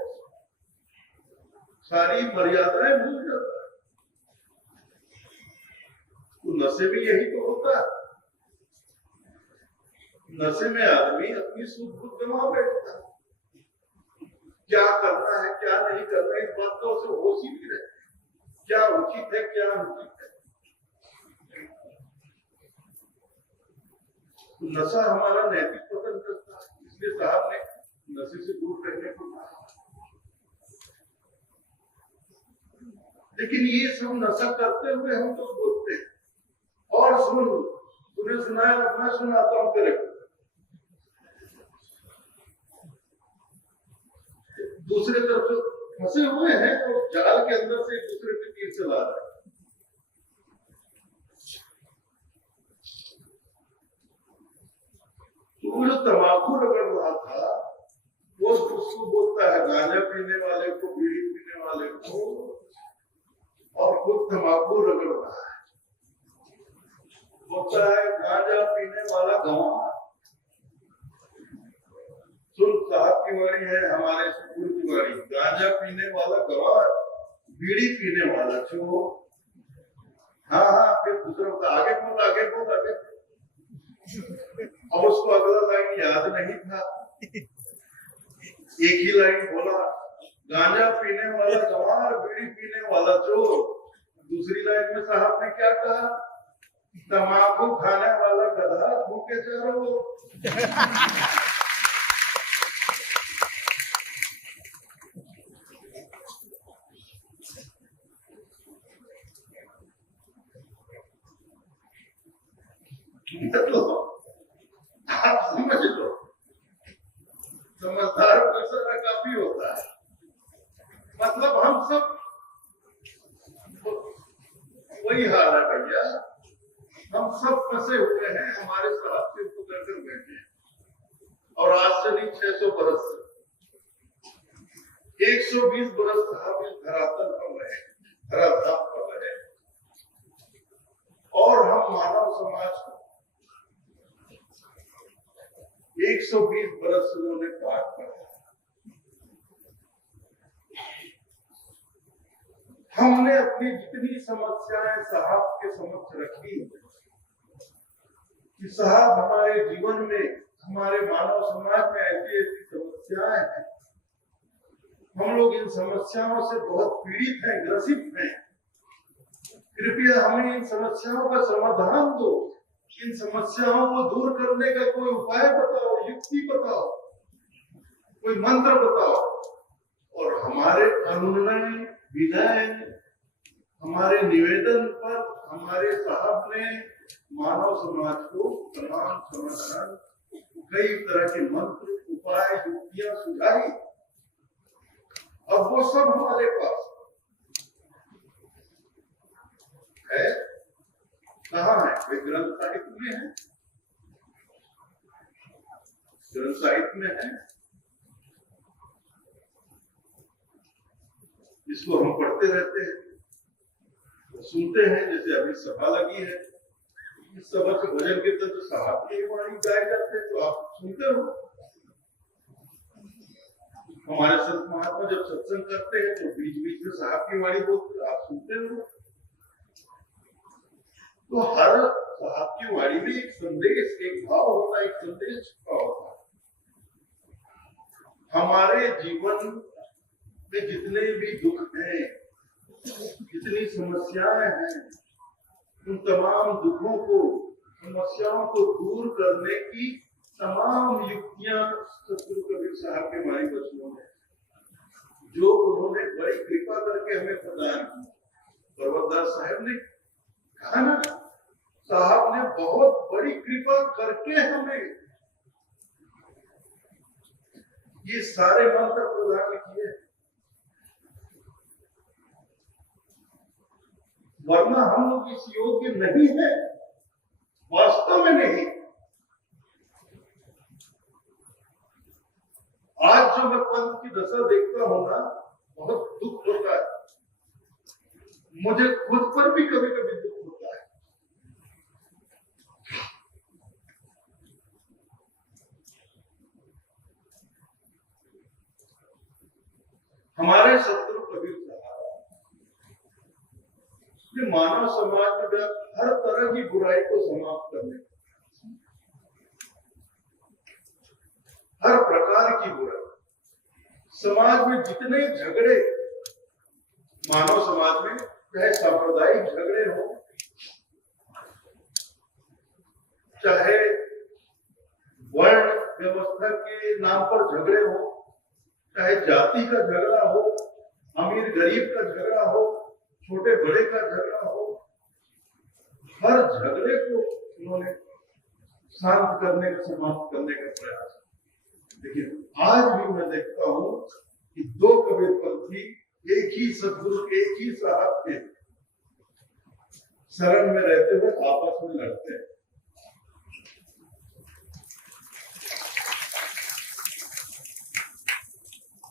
सारी मर्यादाएं भूल जाता है। तो नशे में यही तो होता है, नशे में आदमी अपनी सुध बुद्ध गंवा बैठता है। क्या करना है क्या नहीं करना है इस बात का उसे होश ही नहीं रहता, क्या उचित है क्या अनुचित है। तो नशा हमारा नैतिक पतन करता है, इसलिए साहब ने नशे से दूर रहने को कहा। लेकिन ये सब नशा करते हुए हम तो बोलते हैं। और तूने सुनाया, मैं सुनाता हूं तेरे को। दूसरे तरफ जो फंसे हुए हैं तो जाल के अंदर से एक दूसरे पे तीर चला रहे हैं। तो वो जो तंबाकू रगड़ रहा था वो उसको बोलता है गांजा पीने वाले को, बीड़ी पीने वाले को, और खुद तंबाकू रगड़ रहा है। बोलता है गांजा पीने वाला गंवार। सुन साहब की वाणी है, हमारे सुकून की वाणी। गांजा पीने वाला गंवार, बीड़ी पीने वाला चोर। हाँ हाँ, फिर दूसरा बोलता आगे बोल आगे बोल आगे। अब उसको अगला लाइन याद नहीं था, एक ही लाइन बोला, गांजा पीने वाला गंवार, बीड़ी पीने वाला चोर। दूसरी लाइन में साहब ने क्या कहा, तंबाकू खाने वाला गधा भूखे चारों। आप समझ लो, समझदार पैसा काफी होता है। मतलब हम सब वही हाल है भैया, हम सब फंसे हुए हैं, हमारे साथ से पकड़ कर बैठे हैं। और आज से नहीं 600 बरस से 120 बरस साहब इस धरातल पर रहे, धराधाम पर रहे, और हम मानव समाज को 120 बरस उन्होंने काट पड़ा। हमने अपनी जितनी समस्याएं साहब के समक्ष रखी कि साहब हमारे जीवन में, हमारे मानव समाज में ऐसी ऐसी समस्याएं हैं हम लोग इन समस्याओं से बहुत पीड़ित हैं, ग्रसित हैं। कृपया हमें इन समस्याओं का समाधान दो, इन समस्याओं को दूर करने का कोई उपाय बताओ, युक्ति बताओ, कोई मंत्र बताओ। और हमारे अनुनय विनय, हमारे निवेदन पर हमारे साहब ने मानव समाज को तमाम समाधान, कई तरह के मंत्र, उपाय, युक्तियां सुझाई। अब वो सब हमारे पास है। कहाँ है? वे ग्रंथ साहित्य में है, ग्रंथ साहित्य में है, इसको हम पढ़ते रहते हैं, तो सुनते हैं। जैसे अभी सभा लगी है, इस सभा के भजन कीर्तन तो साहब की वाणी गाए जाते हैं, तो आप सुनते हो। हमारे संत महात्मा जब सत्संग करते हैं तो बीच बीच में साहब की वाणी बोलते, आप सुनते हो। तो हर साहब की वाणी में एक संदेश, एक भाव होता है, एक संदेश छुपा होता है। हमारे जीवन में जितने भी दुख हैं, जितनी समस्याएं हैं, उन तमाम दुखों को, समस्याओं को दूर करने की तमाम युक्तियां सतगुरु कबीर साहब के हमारे वचनों में, जो उन्होंने बड़ी कृपा करके हमें प्रदान की। पर्वतदास साहब ने कहा ना, साहब ने बहुत बड़ी कृपा करके हमें ये सारे मंत्र प्रदान किए, वरना हम लोग इस योग्य नहीं है, वास्तव में नहीं। आज जो मैं पंथ की दशा देखता हूं ना, बहुत दुख होता है। मुझे खुद पर भी कभी कभी दुख होता है। हमारे शत्रु कबीर साहब ने मानव समाज में हर तरह की बुराई को समाप्त करने, हर प्रकार की बुराई, समाज में जितने झगड़े, मानव समाज में चाहे सांप्रदायिक झगड़े हो, चाहे वर्ण व्यवस्था के नाम पर झगड़े हो, चाहे जाति का झगड़ा हो, अमीर गरीब का झगड़ा हो, छोटे बड़े का झगड़ा हो, हर झगड़े को उन्होंने शांत करने का, समाप्त करने का प्रयास। लेकिन आज भी मैं देखता हूं कि दो कबीरपंथी एक ही सदगुरु, एक ही साहब के शरण में रहते हुए आपस में लड़ते हैं।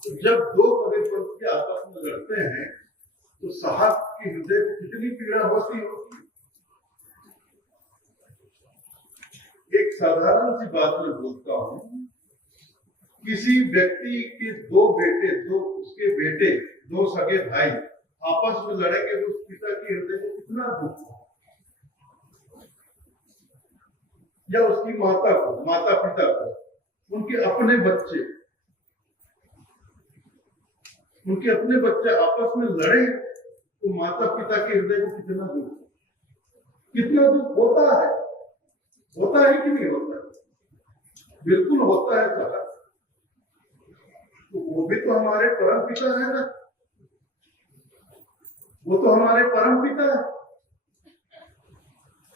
तो जब दो कबीरपंथी आपस में लड़ते हैं तो साहब के हृदय को कितनी पीड़ा होती होगी। एक साधारण सी बात मैं बोलता हूं, किसी व्यक्ति के दो बेटे, उसके बेटे, दो सगे भाई आपस में लड़ेंगे तो उस पिता के हृदय को कितना दुख हो, या उसकी माता को, माता पिता को, उनके अपने बच्चे, उनके अपने बच्चे आपस में लड़े तो माता पिता के हृदय को कितना दुख, कितना दुख होता है। होता है कि नहीं होता? बिल्कुल होता है साहब। तो वो भी तो हमारे परम पिता है ना, वो तो हमारे परम पिता है,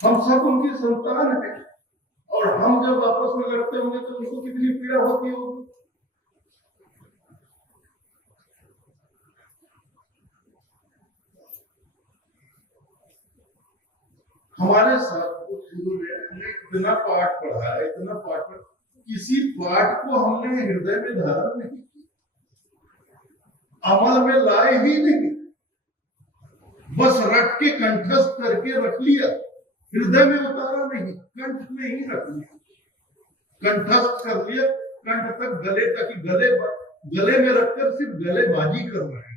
हम सब उनकी संतान हैं। और हम जब आपस में लड़ते होंगे तो उनको कितनी पीड़ा होती होगी। हमारे साथ गुरु ने हमें इतना पाठ पढ़ा है, इतना पाठ पढ़ा, किसी पाठ को हमने हृदय में धारण नहीं, अमल में लाए ही नहीं, बस रट के कंठस्थ करके रख लिया, हृदय में उतारा नहीं, कंठ में ही रख लिया, कंठस्थ कर लिया, कंठ तक, गले तक, गले में रखकर सिर्फ गलेबाजी कर रहे हैं।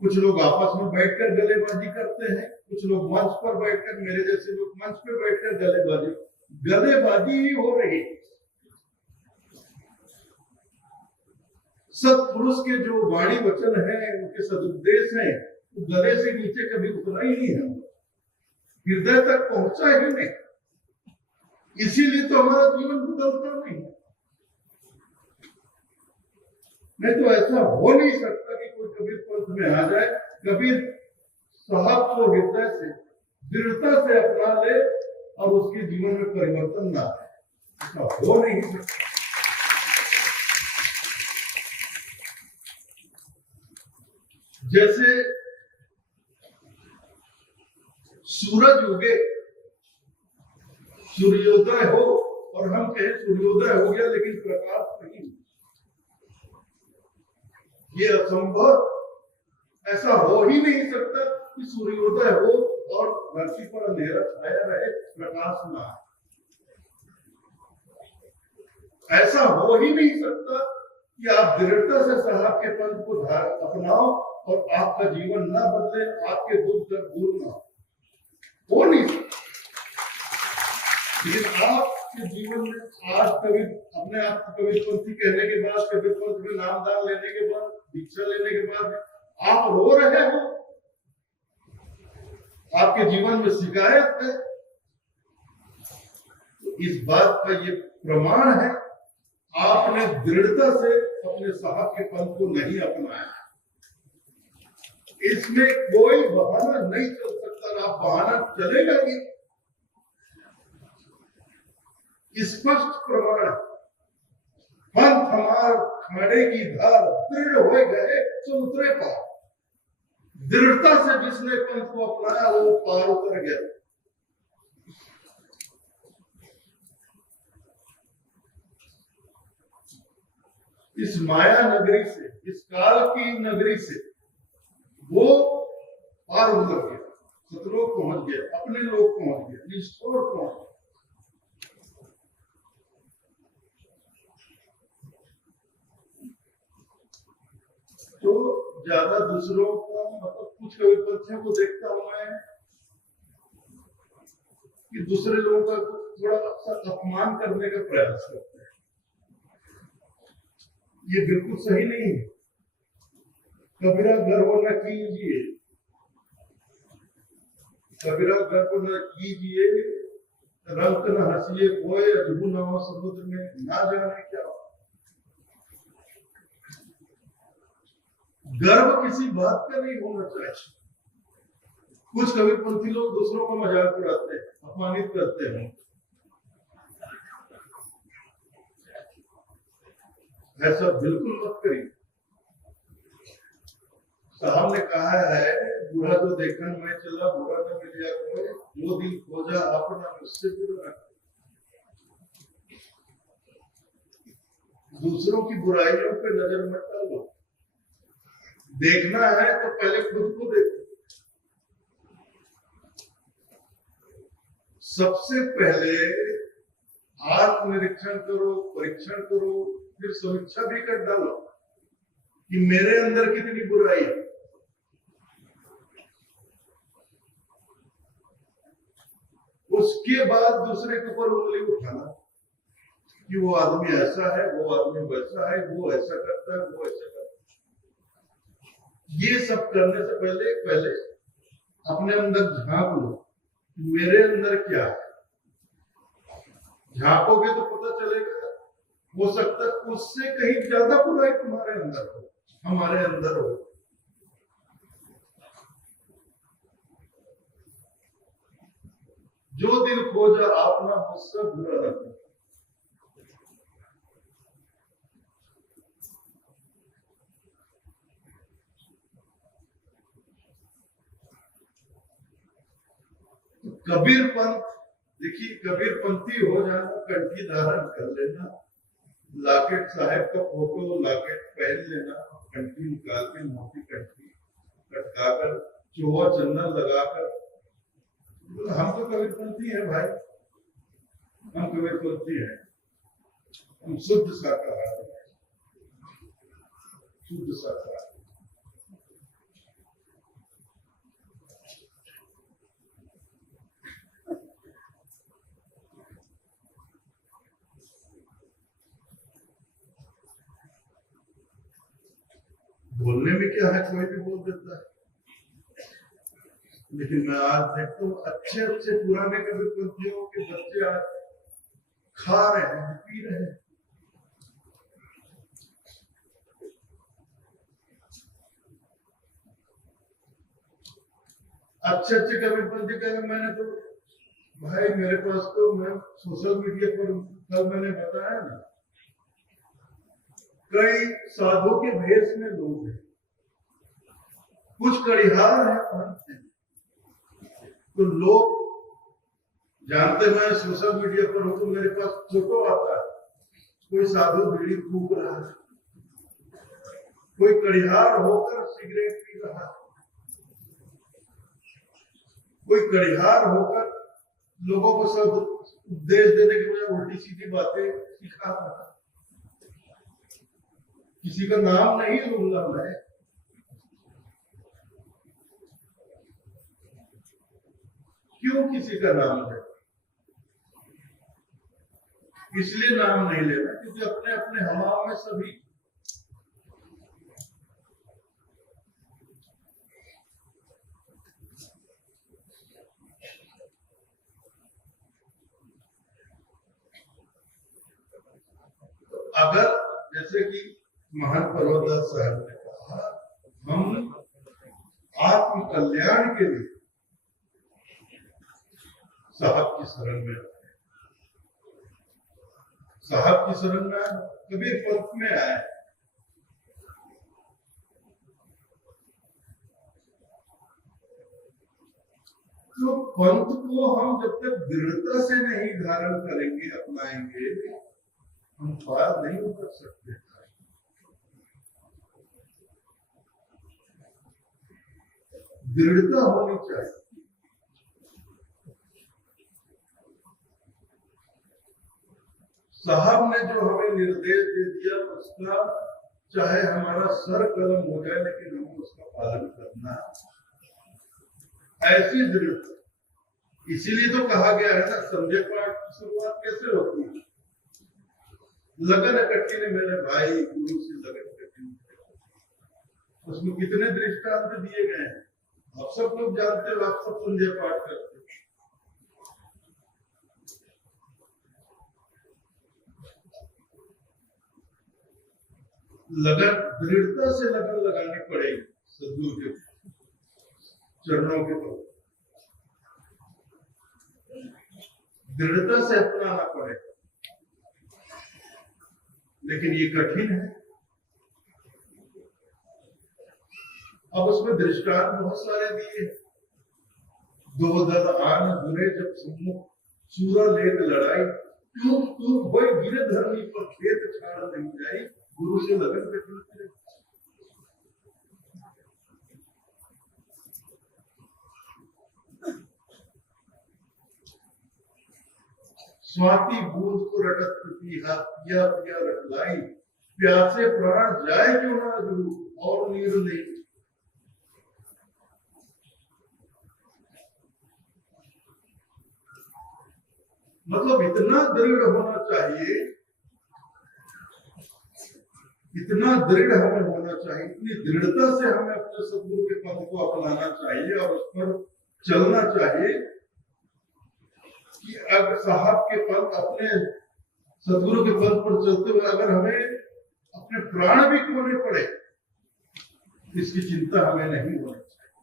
कुछ लोग आपस में बैठकर गलेबाजी करते हैं, कुछ लोग मंच पर बैठकर, मेरे जैसे लोग मंच पर बैठकर गलेबाजी ही हो रही है। सत्पुरुष के जो वाणी वचन है, उनके सदुपदेश है, गले से नीचे कभी उतरा ही नहीं है, हृदय तक पहुंचा ही नहीं। इसीलिए तो हमारा जीवन बदलता नहीं। नहीं तो ऐसा हो नहीं सकता कि कोई कबीर पंथ में आ जाए, कबीर साहब को हृदय से दृढ़ता से अपना ले और उसके जीवन में परिवर्तन ना आए, ऐसा हो नहीं सकता। जैसे सूरज उगे, सूर्योदय हो और हम कहें सूर्योदय हो गया लेकिन प्रकाश नहीं, ये असंभव, ऐसा हो ही नहीं सकता कि सूर्योदय हो और धरती पर अंधेरा छाया रहे, प्रकाश ना आए। ऐसा हो ही नहीं सकता कि आप दृढ़ता से साहब के पंथ को अपनाओ और आपका जीवन ना बदले, आपके दुख दर्द दूर ना हो नहीं सकता। लेकिन आपके जीवन में आज कभी अपने आप को कबीरपंथी कहने के बाद, कबीरपंथ में नामदान लेने के बाद, दीक्षा लेने के बाद आप रो रहे हो, आपके जीवन में शिकायत है, तो इस बात का ये प्रमाण है आपने दृढ़ता से अपने साहब के पंथ को नहीं अपनाया। इसमें कोई बहाना नहीं चल सकता, आप बहाना चलेगा नहीं। स्पष्ट प्रमाण, पंथ हमार खाड़े की धार, दृढ़ हो गए तो उतरे पार। दृढ़ता से जिसने पंथ को अपनाया वो पार उतर गया। इस माया नगरी से, इस काल की नगरी से वो पार उतर गया, सतलोक पहुंच गया, अपने लोग पहुंच गया, निष्ठोर पहुंच गया। तो ज्यादा दूसरों का मतलब कुछ कबीरपंथियों को देखता हूं मैं कि दूसरे लोगों का थोड़ा सा अपमान करने का प्रयास करते हैं। ये बिल्कुल सही नहीं है। कबीरा गर्व न कीजिए, कबीरा गर्व न कीजिए, रंग न हंसिए कोई, अजबू न हो समुद्र में ना जाने क्या। गर्व किसी बात का नहीं होना चाहिए। कुछ कबीरपंथी लोग दूसरों का मजाक उड़ाते हैं, अपमानित करते हैं, ऐसा बिल्कुल मत करिए। साहब ने कहा है, बुरा जो देखन मैं चला, बुरा न मिलिया कोई, वो दिल खोजा अपना मुझसे बुरा। दूसरों की बुराइयों पे नजर मत डालो, देखना है तो पहले खुद को देखो। सबसे पहले आत्मनिरीक्षण करो, परीक्षण करो, फिर समीक्षा भी कर डालो कि मेरे अंदर कितनी बुराई है। उसके बाद दूसरे के ऊपर उंगली उठाना कि वो आदमी ऐसा है, वो आदमी वैसा है, वो ऐसा करता है, वो ऐसा करता है। ये सब करने से पहले अपने अंदर झांक लो, मेरे अंदर क्या है। झांकोगे तो पता चलेगा, हो सकता है उससे कहीं ज्यादा बुराई तुम्हारे अंदर हो, हमारे अंदर हो। जो दिल खोजा अपना मुझसे बुरा रखा। कबीर पंथ, देखिए कबीरपंथी हो जाना, कंठी धारण कर लेना, लॉकेट साहब का फोटो लॉकेट पहन लेना, कंठी निकाल के मोटी कंठी लटकाकर चोवा चंदन लगाकर, हम तो कबीरपंथी हैं भाई, हम कबीरपंथी हैं, हम शुद्ध शाकाहारी, शुद्ध शाकाहारी। बोलने में क्या है, कोई भी बोल देता है। लेकिन मैं आज देखता हूँ अच्छे अच्छे पुराने कबीरपंथियों के बच्चे आज खा रहे हैं, पी रहे हैं। अच्छे अच्छे कबीरपंथी कहे, मैंने तो भाई मेरे पास तो, मैं सोशल मीडिया पर कल मैंने बताया ना, कई साधु के भेष में लोग हैं, कुछ कड़िहार है पढ़ते हैं, तो लोग जानते, मैं सोशल मीडिया पर हूं तो मेरे पास फोटो आता है, कोई साधु बीड़ी फूक रहा है, कोई कड़िहार होकर सिगरेट पी रहा है, कोई कड़िहार होकर लोगों को सब उपदेश देने के बजाय उल्टी सीधी बातें सिखा रहा है। किसी का नाम नहीं लूंगा मैं, क्यों किसी का नाम है? इसलिए नाम नहीं लेना क्योंकि अपने अपने हवा में सभी तो अगर जैसे कि महान पर्वतदास साहब ने कहा, हम आत्म कल्याण के लिए साहब की शरण में आए, साहब की शरण में आए, कबीर पंथ में आए। तो पंथ को हम जब तक दृढ़ता से नहीं धारण करेंगे, अपनाएंगे, हम पार नहीं उतर सकते। दृढ़ता होनी चाहिए। साहब ने जो हमें निर्देश दे दिया उसका चाहे हमारा सर कलम हो जाए, लेकिन हमें उसका पालन करना, ऐसी दृढ़ता। इसीलिए तो कहा गया है ना, संध्या पाठ की शुरुआत कैसे होती है? लगन इकट्ठी ने मेरे भाई गुरु से लगन इकट्ठी, उसमें कितने दृष्टांत दिए गए हैं, आप सब लोग जानते हो, आप सब संध्या पाठ करते हो। लगन, दृढ़ता से लगन लगानी पड़ेगी सद्गुरु के चरणों के ऊपर, दृढ़ता से अपनाना पड़ेगा। लेकिन ये कठिन है। अब उसमें दृष्टांत बहुत सारे दिए। दो दल आन बुरे जब सम्मुख सूरा लेत लड़ाई, क्यों तू कोई गिरे धरनी पर खेत छाड़ नहीं जाई, गुरु से लगन पे चलते। स्वाति बूंद को रटत पिया पिया पिया रटलाई, प्यासे प्राण जाए क्यों ना गुरु और नीर नहीं। मतलब इतना दृढ़ होना चाहिए, इतना दृढ़ हमें होना चाहिए, इतनी दृढ़ता से हमें अपने सद्गुरु के पद को अपनाना चाहिए और उस पर चलना चाहिए कि अगर साहब के पद, अपने सद्गुरु के पद पर चलते हुए अगर हमें अपने प्राण भी खोने पड़े, इसकी चिंता हमें नहीं होनी चाहिए।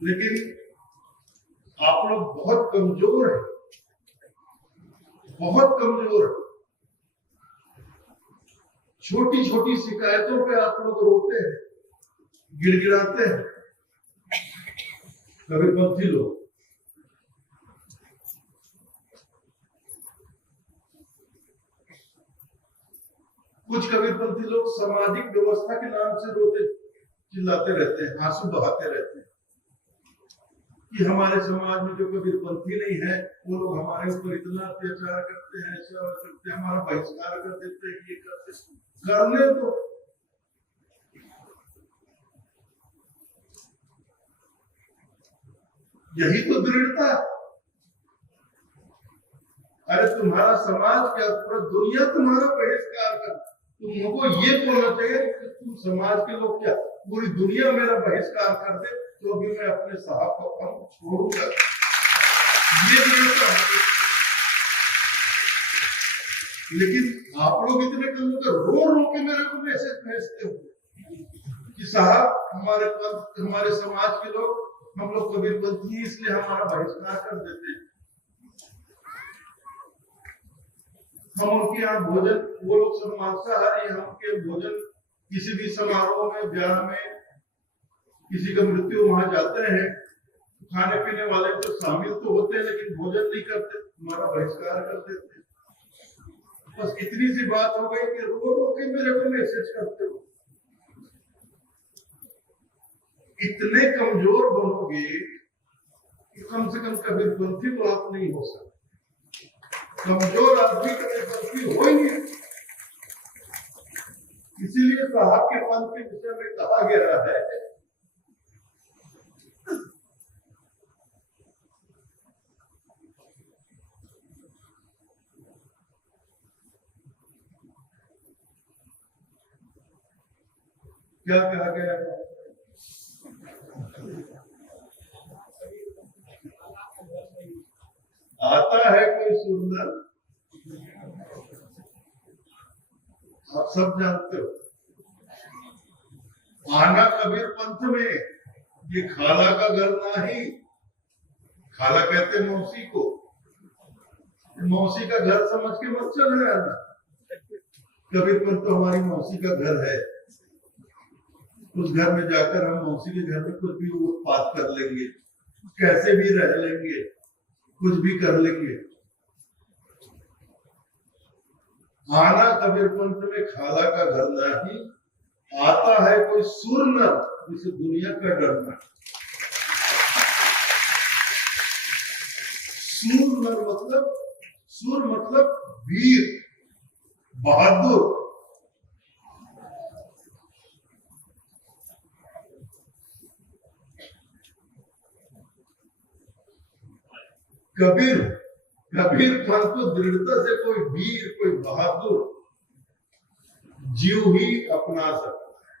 लेकिन आप लोग बहुत कमजोर हैं, बहुत कमजोर है। छोटी छोटी शिकायतों पे आप लोग रोते हैं, गिड़गिड़ाते हैं, कबीरपंथी लोग। कुछ कबीरपंथी लोग सामाजिक व्यवस्था के नाम से रोते चिल्लाते रहते हैं, आंसू बहाते रहते हैं कि हमारे समाज में जो कबीरपंथी नहीं है वो लोग हमारे ऊपर इतना अत्याचार करते हैं, ऐसा करते हैं, हमारा बहिष्कार कर देते हैं, ये करते, करने तो। यही तो दृढ़ता। अरे तुम्हारा समाज क्या, पूरा दुनिया तुम्हारा बहिष्कार कर, तुमको ये बोलना चाहिए कि तुम समाज के लोग क्या पूरी दुनिया मेरा बहिष्कार कर दे तो भी मैं अपने साहब का काम छोड़ूंगा। ये नहीं, लेकिन आप लोग इतने कम रो रो के मेरे को मैसेज भेजते हो कि साहब हमारे पंथ हमारे समाज के लोग हम लोग कबीरपंथी इसलिए हमारा बहिष्कार कर देते हैं। हम उनके यहाँ भोजन, वो लोग सब मांसाहारी, हम के भोजन किसी भी समारोह में ब्याह में किसी का मृत्यु वहां जाते हैं, खाने पीने वाले तो शामिल तो होते हैं लेकिन भोजन नहीं करते, हमारा बहिष्कार कर देते। बस इतनी सी बात हो गई कि रो रो के मेरे को मैसेज करते हो। इतने कमजोर बनोगे कि कम से कम कबीरपंथी तो आप नहीं हो सकते। कमजोर आदमी कबीरपंथी हो ही नहीं। इसीलिए साहब के पंथ के विषय में कहा गया है क्या कहा गया है? आता है कोई सुंदर, आप सब जानते हो, आना कबीर पंथ में ये खाला का घर नहीं, खाला कहते मौसी को, मौसी का घर समझ के मत चले आना। कबीर पंथ तो हमारी मौसी का घर है, उस घर में जाकर हम मौसी के घर में कुछ भी उत्पात कर लेंगे, कैसे भी रह लेंगे, कुछ भी कर लेंगे। आना कबीर पंथ में खाला का घर नहीं, आता है कोई सुर नर जिसे दुनिया का डरना। सुर मतलब वीर, बहादुर। कबीर पंथ को दृढ़ता से कोई वीर, कोई बहादुर जीव ही अपना सकता है।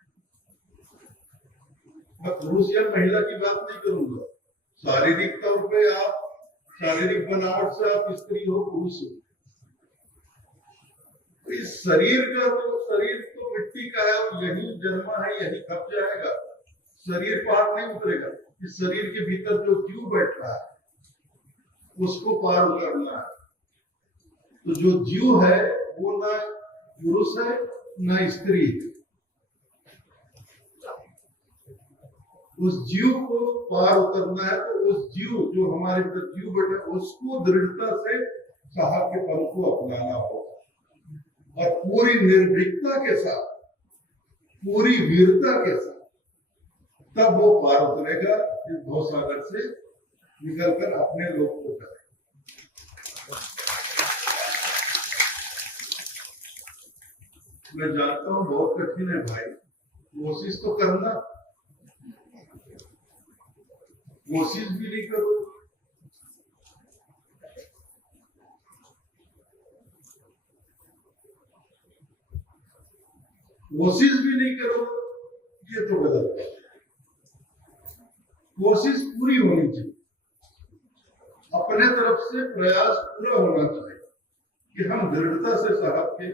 मैं पुरुष या महिला की बात नहीं करूंगा, शारीरिक तौर पे आप, शारीरिक बनावट से आप स्त्री हो पुरुष हो, इस शरीर का तो, शरीर तो मिट्टी का है और यही जन्मा है, यही खप जाएगा, शरीर पार नहीं उतरेगा। इस शरीर के भीतर जो जीव बैठ रहा है उसको पार उतरना है। तो जो जीव है वो ना पुरुष है ना स्त्री है, उस जीव को पार उतरना है। तो उस जीव जो हमारे जीव बैठे उसको दृढ़ता से साहब के पल को अपनाना होगा और पूरी निर्भीकता के साथ, पूरी वीरता के साथ, तब वो पार उतरेगा इस भवसागर से निकलकर अपने लोग को करे। मैं जानता हूं बहुत कठिन है भाई, कोशिश तो करना, कोशिश भी नहीं करो कोशिश भी नहीं करो ये तो गलत है। कोशिश पूरी होनी चाहिए, अपने तरफ से प्रयास पूरा होना चाहिए कि हम दृढ़ता से साहब के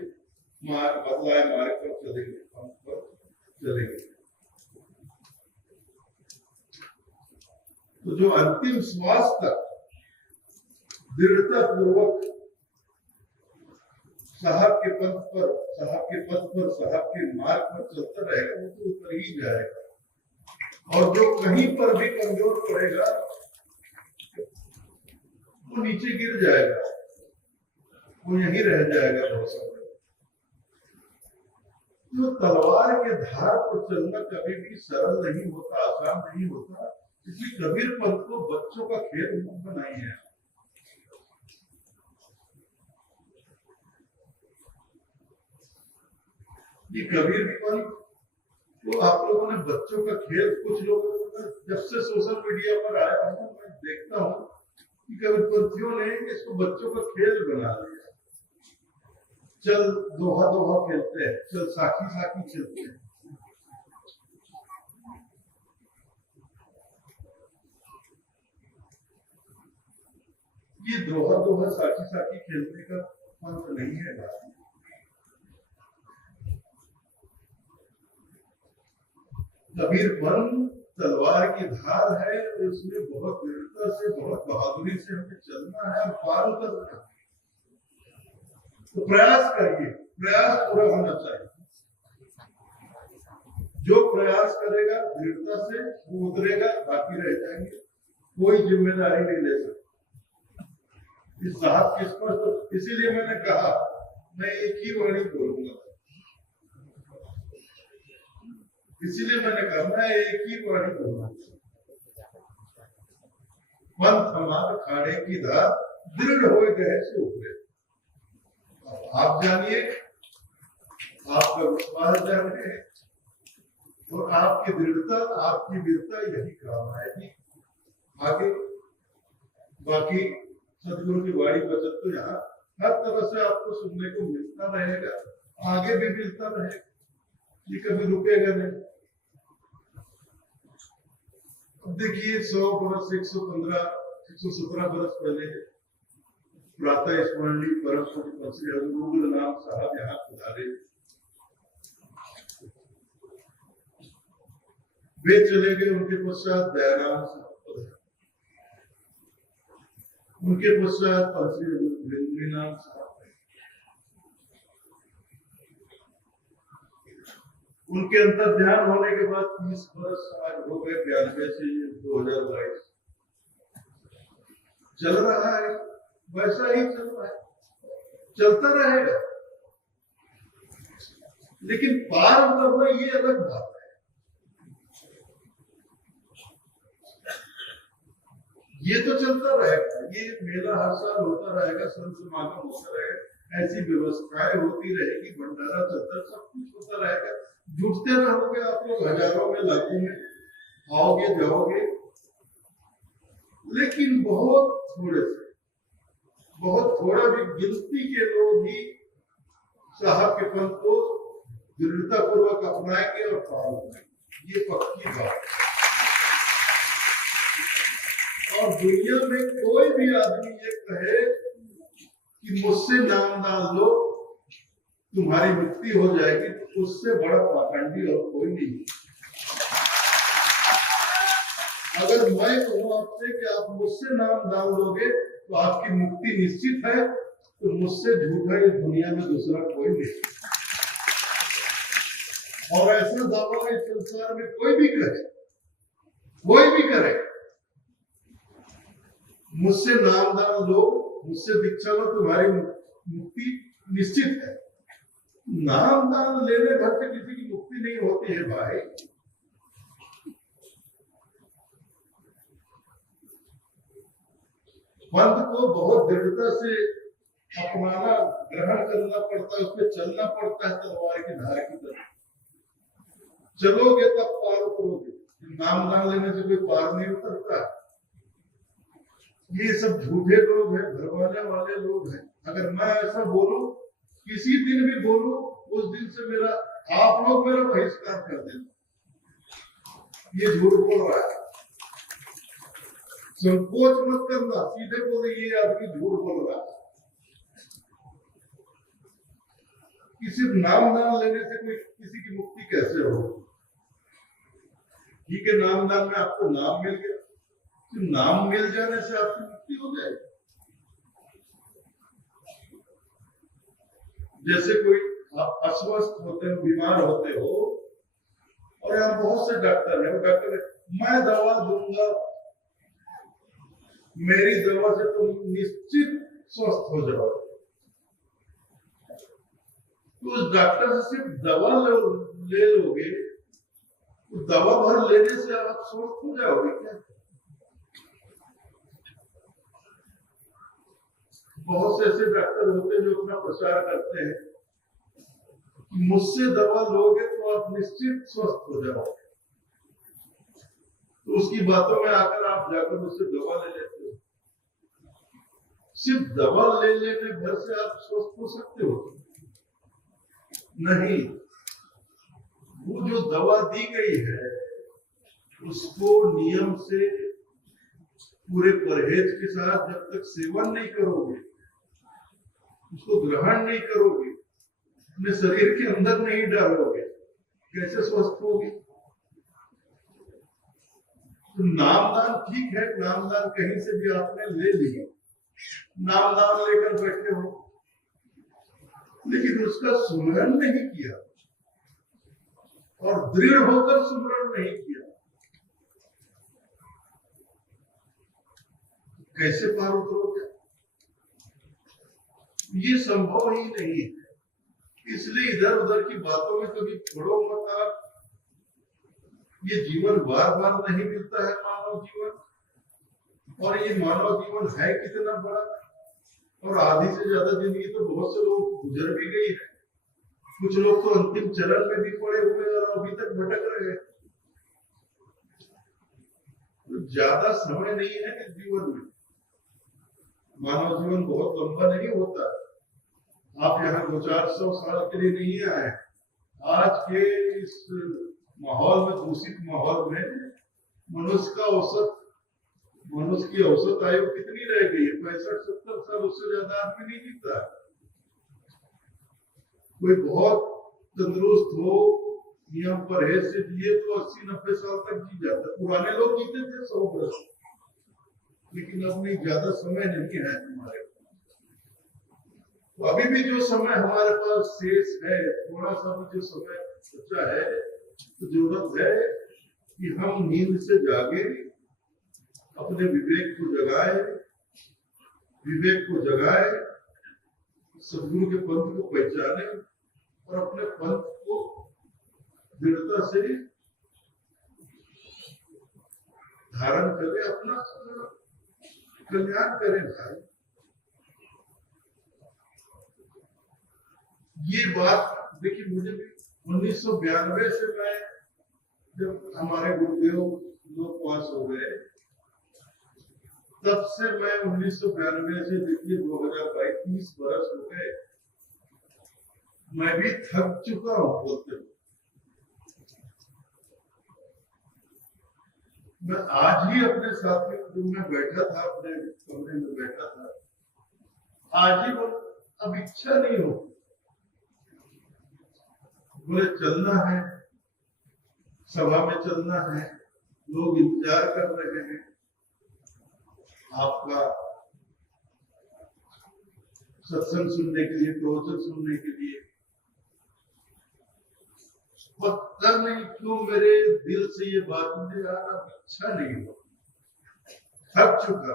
बदलाए मार्ग पर चलेंगे, हम पर चलेंगे। तो जो अंतिम श्वास तक दृढ़ता पूर्वक साहब के पथ पर, साहब के पथ पर, साहब के मार्ग पर चलता रहेगा वो तो ऊपर ही जाएगा, और जो कहीं पर भी कमजोर पड़ेगा वो नीचे गिर जाएगा, वो यहीं रह जाएगा। बहुत सारे तो तलवार के धार पर चलना कभी भी सरल नहीं होता, आसान नहीं होता। इसलिए कबीर पंथ को बच्चों का खेल मत बनाइए। ये कबीर पंथ तो आप लोगों ने बच्चों का खेल, कुछ लोगों ने जब से सोशल मीडिया पर आया हूं मैं देखता हूं कि कविपतियों ने इसको बच्चों का खेल बना लिया। चल दोहा दोहा खेलते हैं, चल साखी साखी खेलते हैं। ये दोहा दोहा साखी साखी खेलने का पंथ नहीं है बात। कबीरपन तलवार की धार है, उसमें बहुत दृढ़ता से, बहुत बहादुरी से हमें चलना है और पार उतरना है। तो प्रयास करिए, प्रयास पूरा होना चाहिए। जो प्रयास करेगा दृढ़ता से वो उतरेगा, बाकी रह जाएंगे। कोई जिम्मेदारी नहीं ले सकता। इस साहब किस पर, तो इसीलिए मैंने कहा मैं एक ही वाणी बोलूंगा, इसीलिए मैंने कहा मैं एक ही वाणी बोलूंगा। पंथ हमारे खाड़े की धार, दृढ़ हो गए सो उतरे। आप जानिए, आपका विश्वास जानिए और आपकी दृढ़ता, आपकी वीरता यही काम आएगी आगे। बाकी सदगुरु की वाणी बचत तो यहाँ हर तरह से आपको सुनने को मिलता रहेगा, आगे भी मिलता रहेगा, ये कभी रुकेगा नहीं। अब देखिए 100 बरस, 115, 117 बरस पहले प्रातः स्मरणीय परम पूज्य श्री हजूर नाम साहब यहाँ पधारे। वे चले गए, उनके पश्चात दयाराम साहब पधारे, उनके पश्चात श्री नाम साहब, उनके अंतर ध्यान होने के बाद 30 वर्ष आज हो गए, 92 से 2022 चल रहा है, वैसा ही चल रहा है, चलता रहेगा। लेकिन पार उतरना ये अलग बात है। ये तो चलता रहेगा, ये मेला हर साल होता रहेगा, संत समागम होता रहेगा, ऐसी व्यवस्थाएं होती रहेगी, भंडारा चलता, सब कुछ होता रहेगा। जुटते रहोगे आप लोग, हजारों में, लाखों में आओगे जाओगे, लेकिन बहुत थोड़े से, बहुत थोड़ा भी गिनती के लोग ही साहब के पंथ को दृढ़ता पूर्वक अपनाएंगे और पार होंगे, ये पक्की बात है। और दुनिया में कोई भी आदमी ये कहे कि मुझसे नाम डाल लो तुम्हारी मुक्ति हो जाएगी, तो उससे बड़ा पाखंडी और कोई नहीं। अगर मैं कहूँ आपसे कि आप मुझसे नाम डाल लोगे तो आपकी मुक्ति निश्चित है, तो मुझसे झूठा इस दुनिया में दूसरा कोई नहीं। और ऐसा दावा इस संसार में कोई भी करे, कोई भी करे, मुझसे नाम दान लो, मुझसे दीक्षा लो, तुम्हारी मुक्ति निश्चित है। नाम दान लेने भर से किसी की मुक्ति नहीं होती है भाई। पंथ को बहुत दृढ़ता से अपनाना, ग्रहण करना पड़ता है, उसमें चलना पड़ता है तलवार की धार की तरह। चलोगे तब पार उतरोगे, नाम दान लेने से कोई पार नहीं उतरता। ये सब झूठे लोग हैं, भरमाने वाले लोग हैं। अगर मैं ऐसा बोलूं, किसी दिन भी बोलूं, उस दिन से मेरा, आप लोग मेरा बहिष्कार कर देना। ये झूठ बोल रहा है, संकोच मत करना, सीधे बोले ये आदमी झूठ बोल रहा है। किसी नाम दान लेने से कोई किसी की मुक्ति कैसे हो? ठीक है, नाम दान में आपको नाम मिल गया, तो नाम मिल जाने से आपकी मुक्ति हो जाएगी। जैसे कोई आप अस्वस्थ होते हो, बीमार होते हो, और यहाँ बहुत से डॉक्टर है, डॉक्टर मैं दवा दूंगा, मेरी दवा से तुम निश्चित स्वस्थ हो जाओगे। तो उस डॉक्टर से सिर्फ दवा ले लोगे, तो दवा भर लेने से आप स्वस्थ हो जाओगे क्या? बहुत से ऐसे डॉक्टर होते हैं जो अपना प्रचार करते हैं कि मुझसे दवा लोगे तो आप निश्चित स्वस्थ हो जाओगे। तो उसकी बातों में आकर आप जाकर उससे दवा ले लेते हो। सिर्फ दवा ले लेने घर से आप स्वस्थ हो सकते हो? नहीं। वो जो दवा दी गई है उसको नियम से पूरे परहेज के साथ जब तक सेवन नहीं करोगे, उसको ग्रहण नहीं करोगे, अपने शरीर के अंदर नहीं डालोगे, कैसे स्वस्थ होगे? तो नामदान ठीक है, नामदान कहीं से भी आपने ले लिया, नामदान लेकर बैठे हो, लेकिन उसका सुमरन नहीं किया और दृढ़ होकर सुमरन नहीं किया, कैसे पार उतरोगे? ये संभव ही नहीं है। इसलिए इधर उधर की बातों में कभी छोड़ो मत आप। ये जीवन बार बार नहीं मिलता है, मानव जीवन, और ये मानव जीवन है कितना बड़ा, और आधी से ज्यादा जिंदगी तो बहुत से लोग गुजर भी गई है, कुछ लोग तो अंतिम चरण में भी पड़े हुए और अभी तक भटक रहे हैं। तो ज्यादा समय नहीं है इस जीवन में, मानव जीवन बहुत लंबा नहीं होता। आप यहाँ 200-400 साल के लिए नहीं आए। आज के इस माहौल में, दूषित माहौल में, मनुष्य की औसत आयु कितनी रह गई है? 65-70 साल, उससे ज्यादा आदमी नहीं जीता। कोई बहुत तंदुरुस्त हो, नियम परहेज से जिए तो 80-90 साल तक जी जाता। पुराने लोग जीते थे 100 वर्ष, लेकिन अब नहीं, ज्यादा समय नहीं है हमारे पास। तो अभी भी जो समय हमारे पास शेष है, थोड़ा सा भी जो समय बचा है, तो जरूरत है कि हम नींद से जागे, अपने विवेक को जगाए, सदगुरु के पंथ को पहचाने और अपने पंथ को दृढ़ता से धारण करें, अपना कल्याण करें भाई। ये बात देखिए, मुझे भी 1992 से, मैं जब हमारे गुरुदेव लोग पास हो गए, तब से मैं 1992 से देखिए 2022 30 वर्ष हो गए, मैं भी थक चुका हूं बोलते हुए। मैं आज ही अपने साथियों जो मैं बैठा था, अपने कमरे में बैठा था, आज ही अब इच्छा नहीं हो, बोले चलना है, सभा में चलना है, लोग इंतजार कर रहे हैं आपका सत्संग सुनने के लिए, प्रवचन सुनने के लिए। पता नहीं क्यों मेरे दिल से ये बात मुझे आना अच्छा नहीं हो, थक चुका।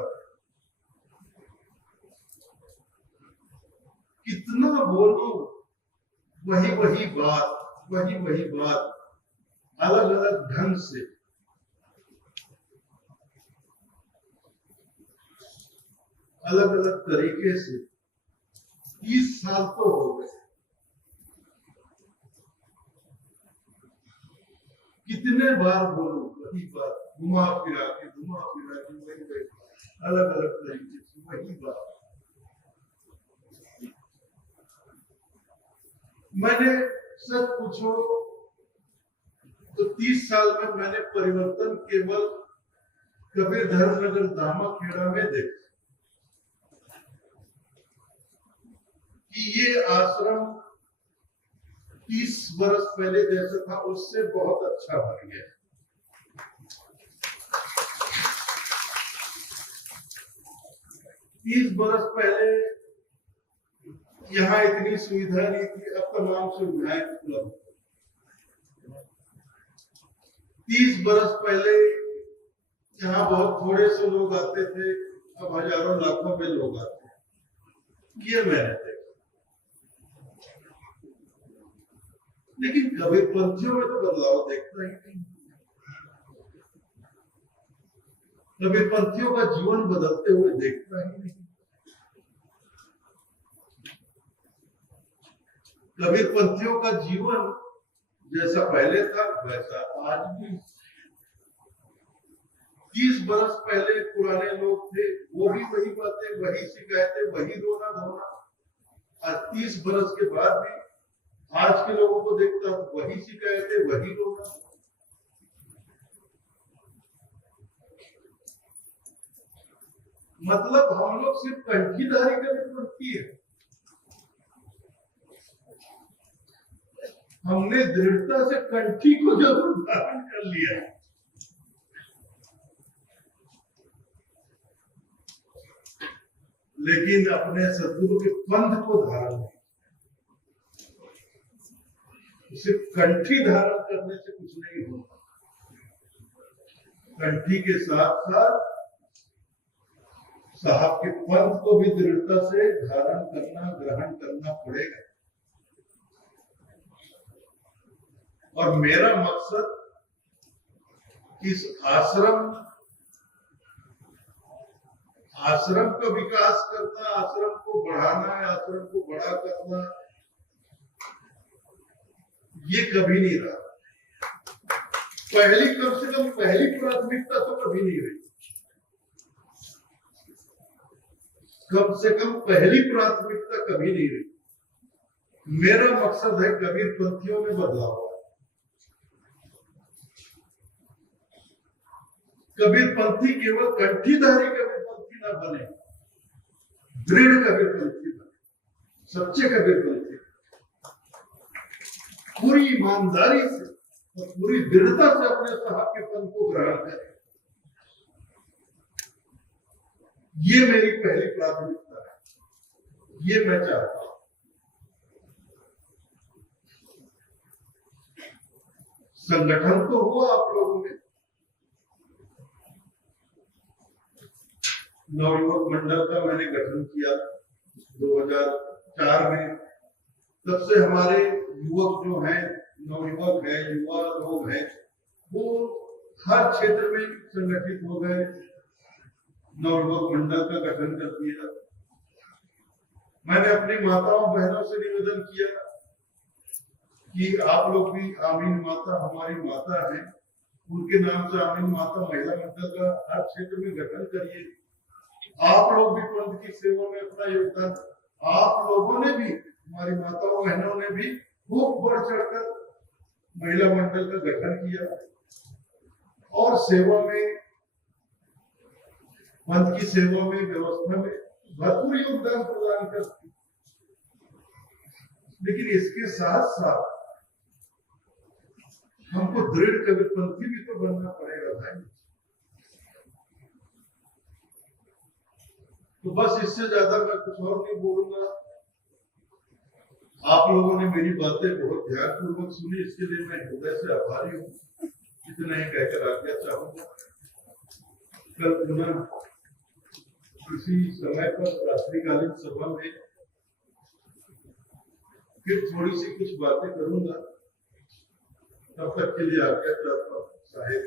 कितना बोलो वही बात, अलग अलग ढंग से, अलग अलग तरीके से। 30 साल तो हो गए, कितने बार बोलो वही बात, घुमा फिरा के वही अलग अलग तरीके से वही बात। मैंने सच पूछो तो 30 साल में मैंने परिवर्तन केवल कबीर धर्मनगर दामाखेड़ा में देखा कि ये आश्रम 30 वर्ष पहले जैसा था उससे बहुत अच्छा बन गया। तीस वर्ष पहले यहाँ इतनी सुविधा नहीं थी, अब तमाम सुविधाएं उपलब्ध। 30 वर्ष पहले यहाँ बहुत थोड़े से लोग आते थे, अब हजारों लाखों में लोग आते हैं। ये मैंने देखा। लेकिन कबीरपंथियों में तो बदलाव देखता ही नहीं। कबीरपंथियों का जीवन बदलते हुए देखता ही नहीं। कबीरपंथियों का जीवन जैसा पहले था वैसा आज भी। 30 बरस पहले पुराने लोग थे, वो भी वही बातें, वही शिकायतें, वही रोना धोना। आज 30 बरस के बाद भी आज के लोगों को देखता हूं, वही शिकायतें, वही रोना। मतलब हम लोग सिर्फ कंठीधारी का विपत्ति है। हमने दृढ़ता से कंठी को जरूर धारण कर लिया, लेकिन अपने सदगुरु के पंथ को धारण नहीं। सिर्फ कंठी धारण करने से कुछ नहीं होता, कंठी के साथ साथ साहब के पंथ को भी दृढ़ता से धारण करना, ग्रहण करना पड़ेगा। और मेरा मकसद इस आश्रम का विकास करना, आश्रम को बढ़ाना, आश्रम को बड़ा करना, ये कभी नहीं रहा। कम से कम पहली प्राथमिकता तो कभी नहीं रही। कम से कम पहली प्राथमिकता कभी नहीं रही। मेरा मकसद है कबीर पंथियों में बदलाव। कबीर पंथी केवल कंठीधारी कबीर पंथी ना बने, दृढ़ कबीर पंथी बने, सच्चे कबीर पंथी, पूरी ईमानदारी से और पूरी दृढ़ता से अपने साहब के पंथ को ग्रहण करें। ये मेरी पहली प्राथमिकता है, ये मैं चाहता हूं। संगठन तो हुआ आप लोगों में, नवयुवक मंडल का मैंने गठन किया 2004 में। तब से हमारे युवक जो हैं, नवयुवक है, युवा लोग हैं, वो हर क्षेत्र में संगठित हो गए, नवयुवक मंडल का गठन कर दिया। मैंने अपनी माताओं बहनों से निवेदन किया कि आप लोग भी आमीन माता हमारी माता है, उनके नाम से आमीन माता महिला मंडल का हर क्षेत्र में गठन करिए। आप लोग भी पंथ की सेवा में अपना योगदान, आप लोगों ने भी, हमारी माताओं बहनों ने भी खूब बढ़ चढ़कर महिला मंडल का गठन किया और सेवा में, पंथ की सेवा में, व्यवस्था में भरपूर योगदान प्रदान करती। लेकिन इसके साथ साथ हमको दृढ़ कबीरपंथी भी तो बनना पड़ेगा भाई। तो बस इससे ज्यादा मैं कुछ और नहीं बोलूंगा। आप लोगों ने मेरी बातें बहुत ध्यानपूर्वक सुनी, इसके लिए मैं हृदय से आभारी हूँ। इतना ही कहकर आज्ञा चाहूंगा। कल पुनः इसी समय पर रात्रिकालीन सभा में फिर थोड़ी सी कुछ बातें करूंगा। तब तक के लिए आज्ञा चाहता हूँ। साहेब